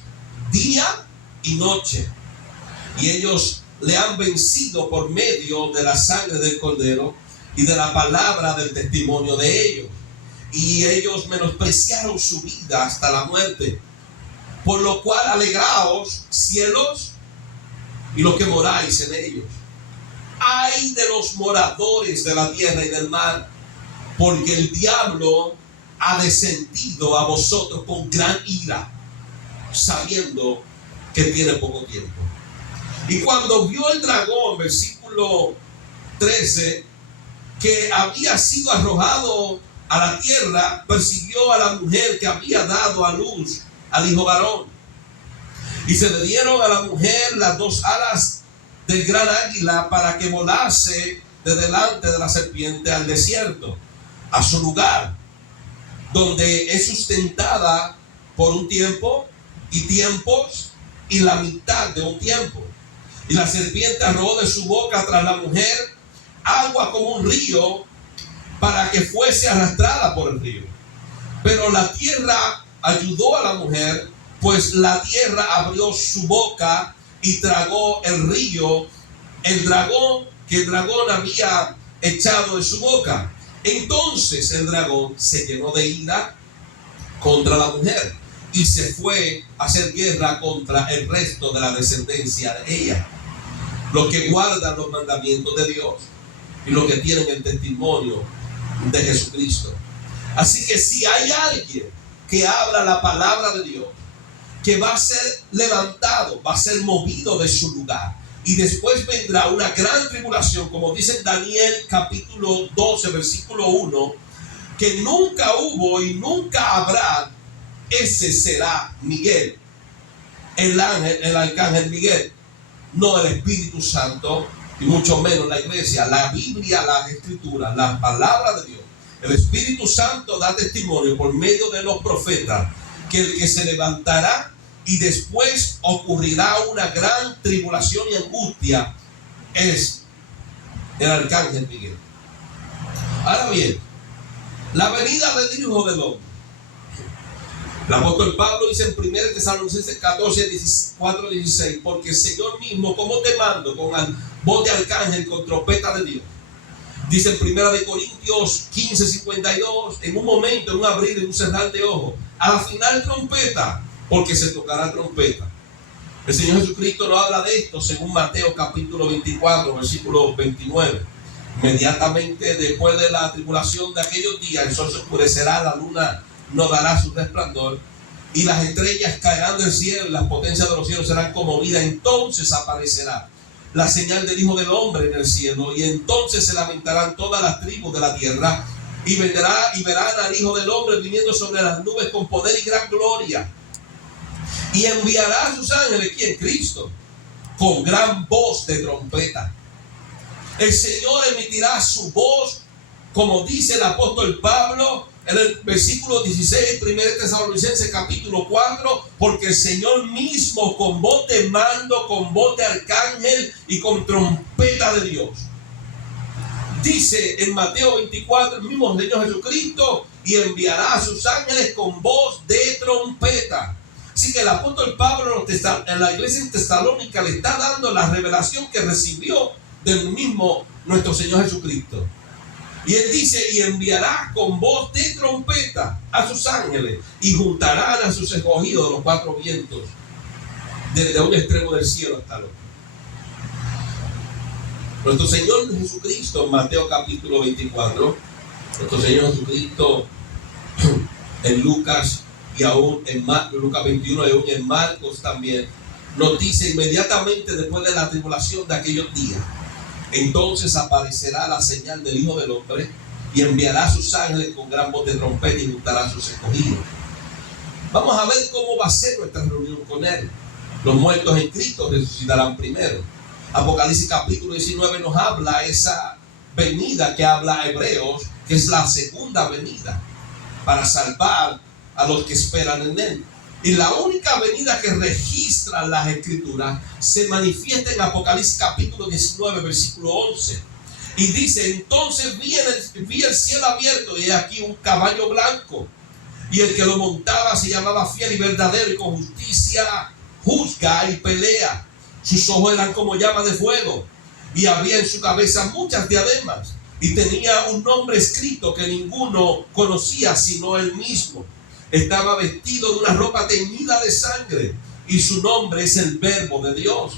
día y noche. Y ellos le han vencido por medio de la sangre del Cordero y de la palabra del testimonio de ellos. Y ellos menospreciaron su vida hasta la muerte. Por lo cual alegraos, cielos, y los que moráis en ellos. Ay de los moradores de la tierra y del mar, porque el diablo ha descendido a vosotros con gran ira, sabiendo que tiene poco tiempo. Y cuando vio el dragón, versículo 13, que había sido arrojado a la tierra, persiguió a la mujer que había dado a luz al hijo varón. Y se le dieron a la mujer las dos alas del gran águila, para que volase de delante de la serpiente al desierto, a su lugar, donde es sustentada por un tiempo y tiempos y la mitad de un tiempo. Y la serpiente arrojó de su boca tras la mujer agua como un río, para que fuese arrastrada por el río. Pero la tierra ayudó a la mujer, pues la tierra abrió su boca y tragó el río, el dragón que el dragón había echado de su boca. Entonces el dragón se llenó de ira contra la mujer y se fue a hacer guerra contra el resto de la descendencia de ella, los que guardan los mandamientos de Dios y los que tienen el testimonio de Jesucristo. Así que si hay alguien que habla la palabra de Dios, que va a ser levantado, va a ser movido de su lugar, y después vendrá una gran tribulación, como dice en Daniel capítulo 12 versículo 1, que nunca hubo y nunca habrá, ese será Miguel, el arcángel Miguel, no el Espíritu Santo, y mucho menos la iglesia. La Biblia, las Escrituras, la palabra de Dios, el Espíritu Santo da testimonio por medio de los profetas que el que se levantará y después ocurrirá una gran tribulación y angustia, es el arcángel Miguel. Ahora bien, la venida del Hijo del Hombre. El apóstol Pablo dice en 1 Tesalonicenses 14, 4, 16, porque el Señor mismo, como te mando, con voz de arcángel, con trompeta de Dios. Dice en 1 Corintios 15, 52, en un momento, en un abrir, en un cerrar de ojos, a la final trompeta, porque se tocará trompeta. El Señor Jesucristo nos habla de esto según Mateo capítulo 24, versículo 29. Inmediatamente después de la tribulación de aquellos días, el sol se oscurecerá, la luna no dará su resplandor, y las estrellas caerán del cielo, y las potencias de los cielos serán conmovidas. Entonces aparecerá la señal del Hijo del Hombre en el cielo, y entonces se lamentarán todas las tribus de la tierra, y verán al Hijo del Hombre viniendo sobre las nubes con poder y gran gloria. Y enviará a sus ángeles, ¿quién? Cristo, con gran voz de trompeta. El Señor emitirá su voz, como dice el apóstol Pablo en el versículo 16, 1 Tesalonicenses capítulo 4, porque el Señor mismo con voz de mando, con voz de arcángel y con trompeta de Dios. Dice en Mateo 24 el mismo Señor Jesucristo, y enviará a sus ángeles con voz de trompeta. Así que el apóstol Pablo en la iglesia en Tesalónica le está dando la revelación que recibió del mismo nuestro Señor Jesucristo. Y él dice, y enviará con voz de trompeta a sus ángeles, y juntarán a sus escogidos de los cuatro vientos, desde un extremo del cielo hasta el otro. Nuestro Señor Jesucristo, en Mateo capítulo 24, nuestro Señor Jesucristo en Lucas y aún en Lucas 21 y aún en Marcos también, nos dice inmediatamente después de la tribulación de aquellos días, entonces aparecerá la señal del Hijo del Hombre, y enviará a sus ángeles con gran voz de trompeta, y juntará a sus escogidos. Vamos a ver cómo va a ser nuestra reunión con Él. Los muertos en Cristo resucitarán primero. Apocalipsis capítulo 19 nos habla esa venida que habla Hebreos, que es la segunda venida para salvar a los que esperan en Él. Y la única venida que registran las escrituras se manifiesta en Apocalipsis capítulo 19, versículo 11. Y dice, entonces vi el cielo abierto, y aquí un caballo blanco, y el que lo montaba se llamaba Fiel y Verdadero, y con justicia juzga y pelea. Sus ojos eran como llamas de fuego, y había en su cabeza muchas diademas, y tenía un nombre escrito que ninguno conocía sino él mismo. Estaba vestido de una ropa teñida de sangre, y su nombre es el Verbo de Dios.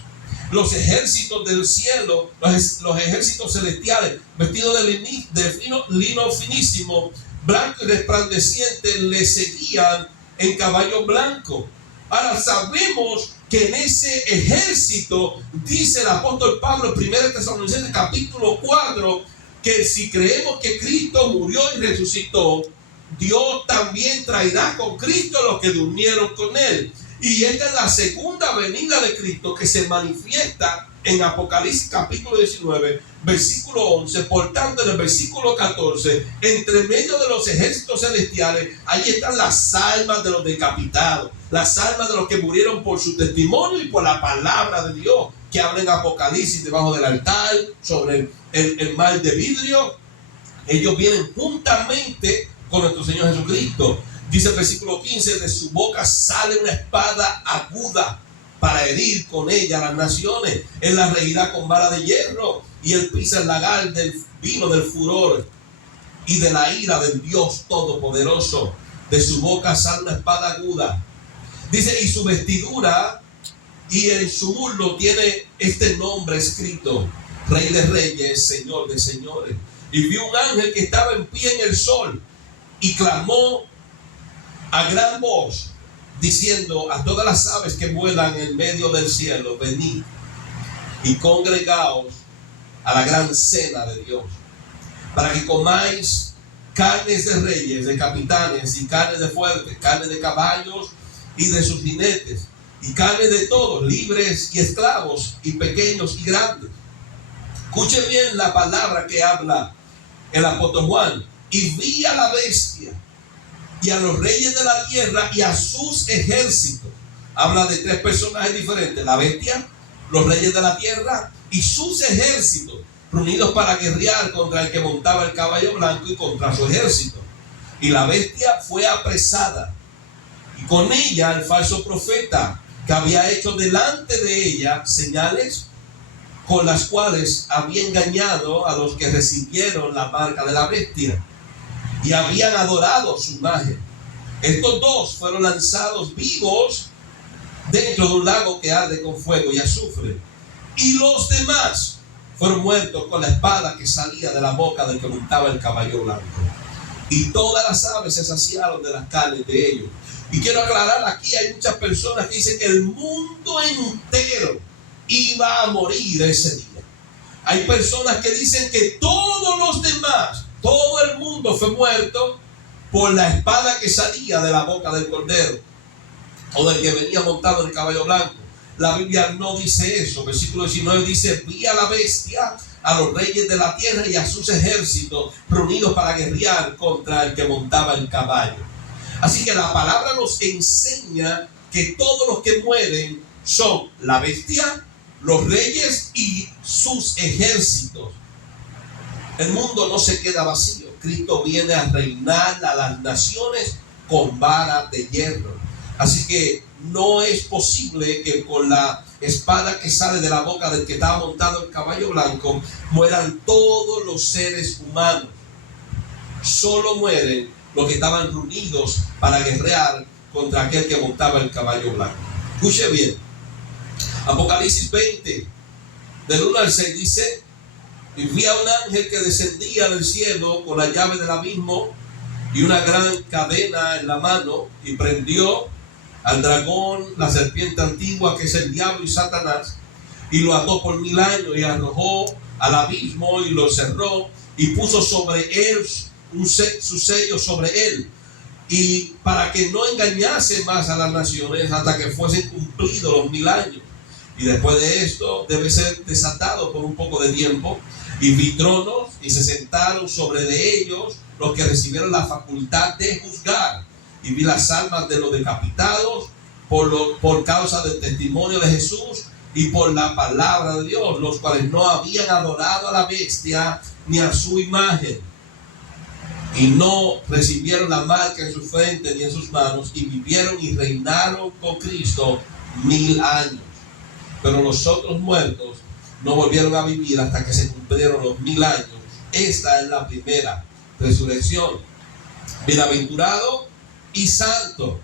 Los ejércitos del cielo, los ejércitos celestiales, vestidos de lino finísimo, blanco y resplandeciente, le seguían en caballo blanco. Ahora sabemos que en ese ejército, dice el apóstol Pablo en 1 Tesalonicenses capítulo 4, que si creemos que Cristo murió y resucitó, Dios también traerá con Cristo a los que durmieron con Él. Y esta es la segunda venida de Cristo que se manifiesta en Apocalipsis capítulo 19, versículo 11. Por tanto, en el versículo 14, entre medio de los ejércitos celestiales, ahí están las almas de los decapitados, las almas de los que murieron por su testimonio y por la palabra de Dios, que habla en Apocalipsis debajo del altar, sobre el mar de vidrio. Ellos vienen juntamente con nuestro Señor Jesucristo. Dice el versículo 15, de su boca sale una espada aguda para herir con ella a las naciones. Él la regirá con vara de hierro, y él pisa el lagar del vino del furor y de la ira del Dios Todopoderoso. De su boca sale una espada aguda. Dice, y su vestidura y en su muslo tiene este nombre escrito: Rey de Reyes, Señor de Señores. Y vi un ángel que estaba en pie en el sol, y clamó a gran voz, diciendo a todas las aves que vuelan en medio del cielo: venid y congregaos a la gran cena de Dios, para que comáis carnes de reyes, de capitanes, y carne de fuertes, carne de caballos y de sus jinetes, y carne de todos, libres y esclavos, y pequeños y grandes. Escuchen bien la palabra que habla el apóstol Juan. Y vi a la bestia y a los reyes de la tierra y a sus ejércitos. habla de tres personajes diferentes: la bestia, los reyes de la tierra y sus ejércitos, reunidos para guerrear contra el que montaba el caballo blanco y contra su ejército. Y la bestia fue apresada, y con ella el falso profeta, que había hecho delante de ella señales con las cuales había engañado a los que recibieron la marca de la bestia y habían adorado su imagen. Estos dos fueron lanzados vivos dentro de un lago que arde con fuego y azufre, y los demás fueron muertos con la espada que salía de la boca del que montaba el caballo blanco. Y todas las aves se saciaron de las carnes de ellos. Y quiero aclarar, aquí hay muchas personas que dicen que el mundo entero iba a morir ese día. Hay personas que dicen que todos los demás, todo el mundo fue muerto por la espada que salía de la boca del cordero o del que venía montado en el caballo blanco. La Biblia no dice eso. Versículo 19 dice: vi a la bestia, a los reyes de la tierra y a sus ejércitos reunidos para guerrear contra el que montaba el caballo. Así que la palabra nos enseña que todos los que mueren son la bestia, los reyes y sus ejércitos. El mundo no se queda vacío. Cristo viene a reinar a las naciones con vara de hierro. Así que no es posible que con la espada que sale de la boca del que estaba montado el caballo blanco mueran todos los seres humanos. Solo mueren los que estaban reunidos para guerrear contra aquel que montaba el caballo blanco. Escuche bien. Apocalipsis 20, del 1 al 6 dice: y vi a un ángel que descendía del cielo con la llave del abismo y una gran cadena en la mano, y prendió al dragón, la serpiente antigua, que es el diablo y Satanás, y lo ató por 1000 años y arrojó al abismo y lo cerró y puso sobre él su sello sobre él, y para que no engañase más a las naciones hasta que fuesen cumplidos los 1000 años. Y después de esto debe ser desatado por un poco de tiempo. Y vi tronos, y se sentaron sobre de ellos los que recibieron la facultad de juzgar. Y vi las almas de los decapitados por causa del testimonio de Jesús y por la palabra de Dios, los cuales no habían adorado a la bestia ni a su imagen, y no recibieron la marca en su frente ni en sus manos, y vivieron y reinaron con Cristo 1000 años. Pero los otros muertos no volvieron a vivir hasta que se cumplieron los 1000 años. Esta es la primera resurrección. Bienaventurado y santo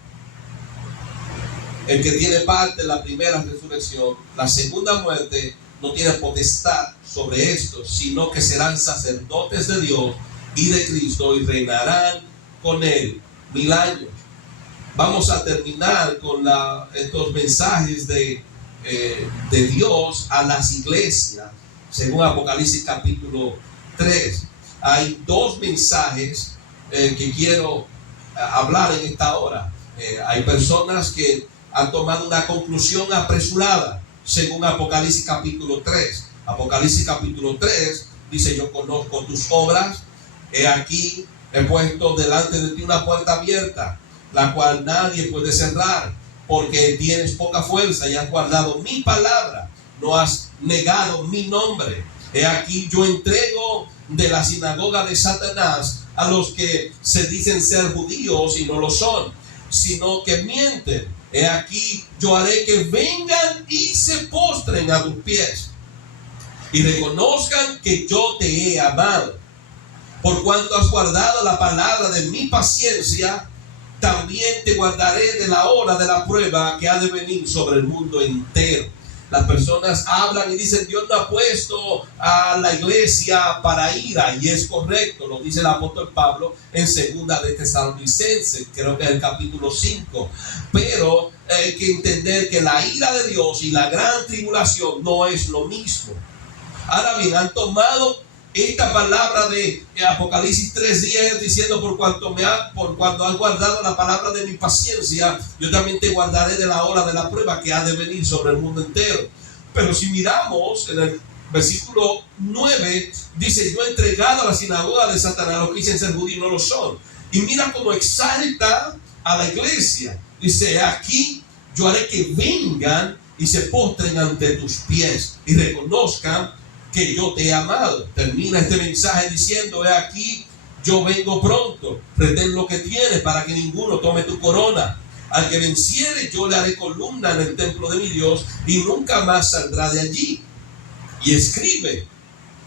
el que tiene parte en la primera resurrección. La segunda muerte no tiene potestad sobre esto, sino que serán sacerdotes de Dios y de Cristo y reinarán con él 1000 años. Vamos a terminar con estos mensajes de Dios a las iglesias según Apocalipsis capítulo 3. Hay dos mensajes que quiero hablar en esta hora. Hay personas que han tomado una conclusión apresurada según Apocalipsis capítulo 3. Apocalipsis capítulo 3 dice: yo conozco tus obras, he aquí he puesto delante de ti una puerta abierta, la cual nadie puede cerrar, porque tienes poca fuerza y has guardado mi palabra, no has negado mi nombre. He aquí yo entrego de la sinagoga de Satanás a los que se dicen ser judíos y no lo son, sino que mienten. He aquí yo haré que vengan y se postren a tus pies y reconozcan que yo te he amado. Por cuanto has guardado la palabra de mi paciencia, también te guardaré de la hora de la prueba que ha de venir sobre el mundo entero. Las personas hablan y dicen: Dios no ha puesto a la iglesia para ira, y es correcto, lo dice el apóstol Pablo en segunda de Tesalonicenses, creo que es el capítulo 5. Pero hay que entender que la ira de Dios y la gran tribulación no es lo mismo. Ahora bien, han tomado esta palabra de Apocalipsis 3:10 diciendo: por cuanto has guardado la palabra de mi paciencia, yo también te guardaré de la hora de la prueba que ha de venir sobre el mundo entero. Pero si miramos en el versículo 9, dice: yo he entregado a la sinagoga de Satanás a los que dicen ser judíos y no lo son. Y mira cómo exalta a la iglesia. Dice: aquí yo haré que vengan y se postren ante tus pies y reconozcan que yo te he amado. Termina este mensaje diciendo: he aquí, yo vengo pronto, retén lo que tienes para que ninguno tome tu corona. Al que venciere, yo le haré columna en el templo de mi Dios y nunca más saldrá de allí. Y escribe,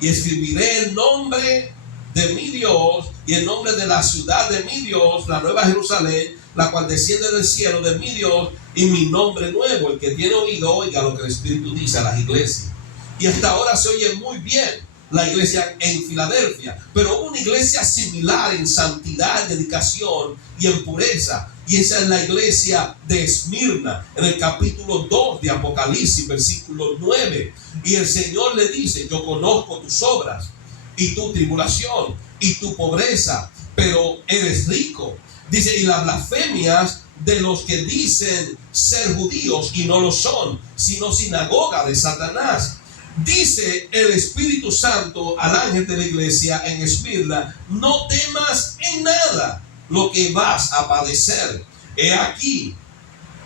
y escribiré el nombre de mi Dios y el nombre de la ciudad de mi Dios, la nueva Jerusalén, la cual desciende del cielo de mi Dios, y mi nombre nuevo. El que tiene oído, oiga lo que el Espíritu dice a las iglesias. Y hasta ahora se oye muy bien la iglesia en Filadelfia, pero una iglesia similar en santidad, dedicación y en pureza, y esa es la iglesia de Esmirna, en el capítulo 2 de Apocalipsis, versículo 9. Y el Señor le dice: yo conozco tus obras y tu tribulación y tu pobreza, pero eres rico. Dice: y las blasfemias de los que dicen ser judíos y no lo son, sino sinagoga de Satanás. Dice el Espíritu Santo al ángel de la iglesia en Esmirna: no temas en nada lo que vas a padecer. He aquí,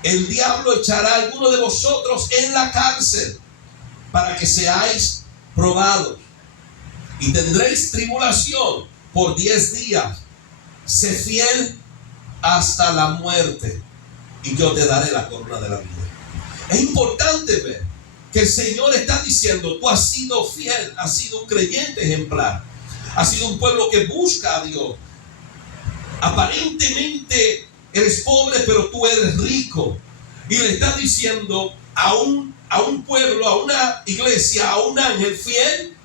el diablo echará a alguno de vosotros en la cárcel para que seáis probados, y tendréis tribulación por 10 días. Sé fiel hasta la muerte, y yo te daré la corona de la vida. Es importante ver que el Señor está diciendo: tú has sido fiel, has sido un creyente ejemplar, has sido un pueblo que busca a Dios. Aparentemente eres pobre, pero tú eres rico. Y le está diciendo a un pueblo, a una iglesia, a un ángel fiel,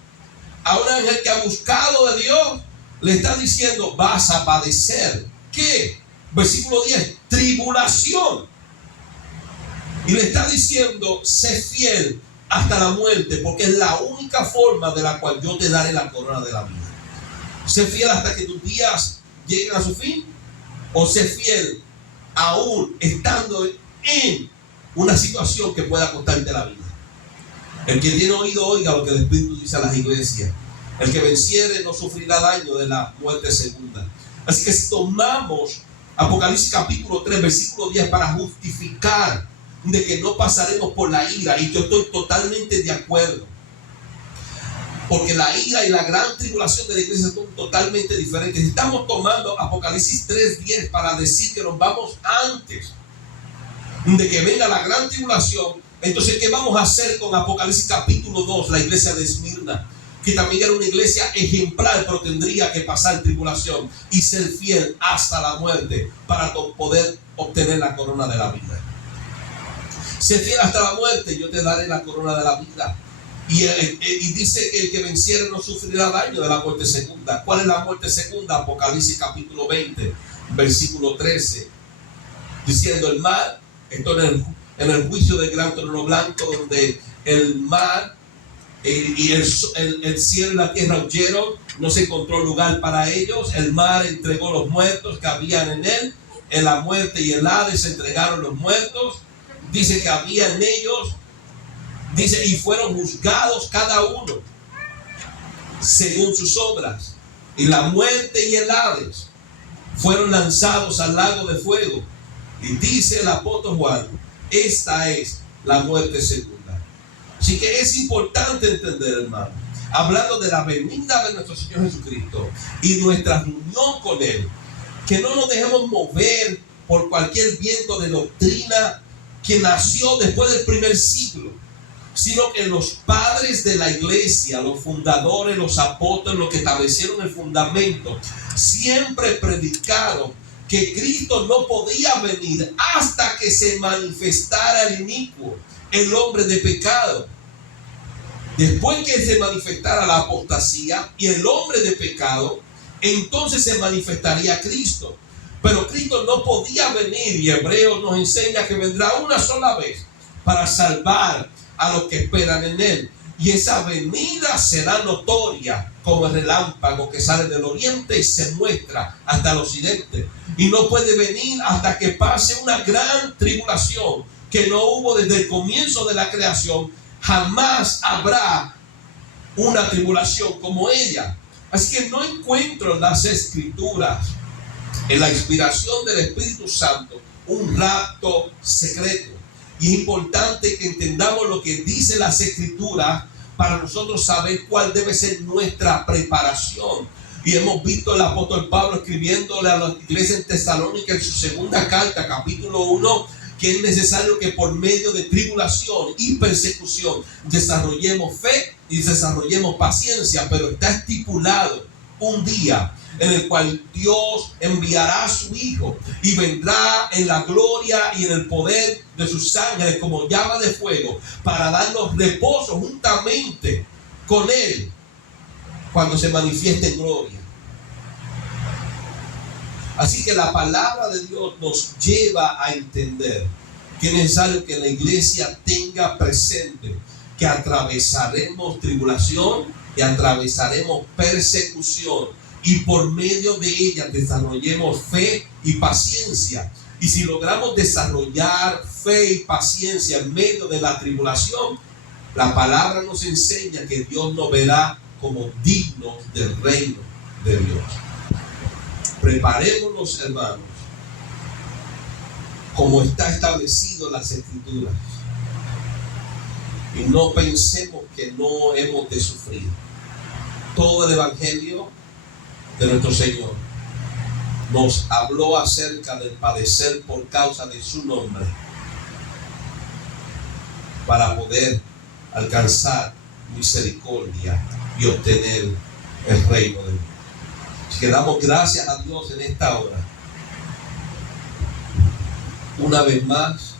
a un ángel que ha buscado de Dios, le está diciendo: vas a padecer. ¿Qué? Versículo 10, tribulación. Y le está diciendo: sé fiel hasta la muerte, porque es la única forma de la cual yo te daré la corona de la vida. Sé fiel hasta que tus días lleguen a su fin, o sé fiel aún estando en una situación que pueda costarte la vida. El que tiene oído, oiga lo que el Espíritu dice a las iglesias. El que venciere no sufrirá daño de la muerte segunda. Así que si tomamos Apocalipsis capítulo 3, versículo 10 para justificar de que no pasaremos por la ira, y yo estoy totalmente de acuerdo, porque la ira y la gran tribulación de la iglesia son totalmente diferentes. Estamos tomando Apocalipsis 3:10 para decir que nos vamos antes de que venga la gran tribulación. Entonces, ¿qué vamos a hacer con Apocalipsis capítulo 2? La iglesia de Esmirna, que también era una iglesia ejemplar, pero tendría que pasar tribulación y ser fiel hasta la muerte para poder obtener la corona de la vida. Sé fiel hasta la muerte, yo te daré la corona de la vida. Y dice que el que venciere no sufrirá daño de la muerte segunda. ¿Cuál es la muerte segunda? Apocalipsis capítulo 20, versículo 13. Diciendo: el mar, esto en el juicio del gran trono blanco, donde el mar y el cielo y la tierra huyeron, no se encontró lugar para ellos. El mar entregó los muertos que habían en él. En la muerte y el Hades se entregaron los muertos. Dice que había en ellos, dice, y fueron juzgados cada uno según sus obras. Y la muerte y el Hades fueron lanzados al lago de fuego. Y dice el apóstol Juan: esta es la muerte segunda. Así que es importante entender, hermano, hablando de la venida de nuestro Señor Jesucristo y nuestra unión con Él, que no nos dejemos mover por cualquier viento de doctrina que nació después del primer siglo, sino que los padres de la iglesia, los fundadores, los apóstoles, los que establecieron el fundamento, siempre predicaron que Cristo no podía venir hasta que se manifestara el inicuo, el hombre de pecado. Después que se manifestara la apostasía y el hombre de pecado, entonces se manifestaría Cristo. Pero Cristo no podía venir, y Hebreos nos enseña que vendrá una sola vez para salvar a los que esperan en Él. Y esa venida será notoria como el relámpago que sale del oriente y se muestra hasta el occidente. Y no puede venir hasta que pase una gran tribulación que no hubo desde el comienzo de la creación. Jamás habrá una tribulación como ella. Así que no encuentro en las Escrituras, en la inspiración del Espíritu Santo, un rapto secreto. Y es importante que entendamos lo que dice las Escrituras para nosotros saber cuál debe ser nuestra preparación. Y hemos visto al apóstol Pablo escribiéndole a la iglesia en Tesalónica en su segunda carta, capítulo 1, que es necesario que por medio de tribulación y persecución desarrollemos fe y desarrollemos paciencia, pero está estipulado un día en el cual Dios enviará a su Hijo y vendrá en la gloria y en el poder de sus ángeles como llama de fuego para darnos reposo juntamente con Él cuando se manifieste en gloria. Así que la palabra de Dios nos lleva a entender que es necesario que la iglesia tenga presente que atravesaremos tribulación y atravesaremos persecución, y por medio de ella desarrollemos fe y paciencia. Y si logramos desarrollar fe y paciencia en medio de la tribulación, la palabra nos enseña que Dios nos verá como dignos del reino de Dios. Preparémonos, hermanos, como está establecido en las Escrituras, y no pensemos que no hemos de sufrir. Todo el Evangelio de nuestro Señor nos habló acerca del padecer por causa de su nombre, para poder alcanzar misericordia y obtener el reino de Dios. Así que damos gracias a Dios en esta hora. Una vez más,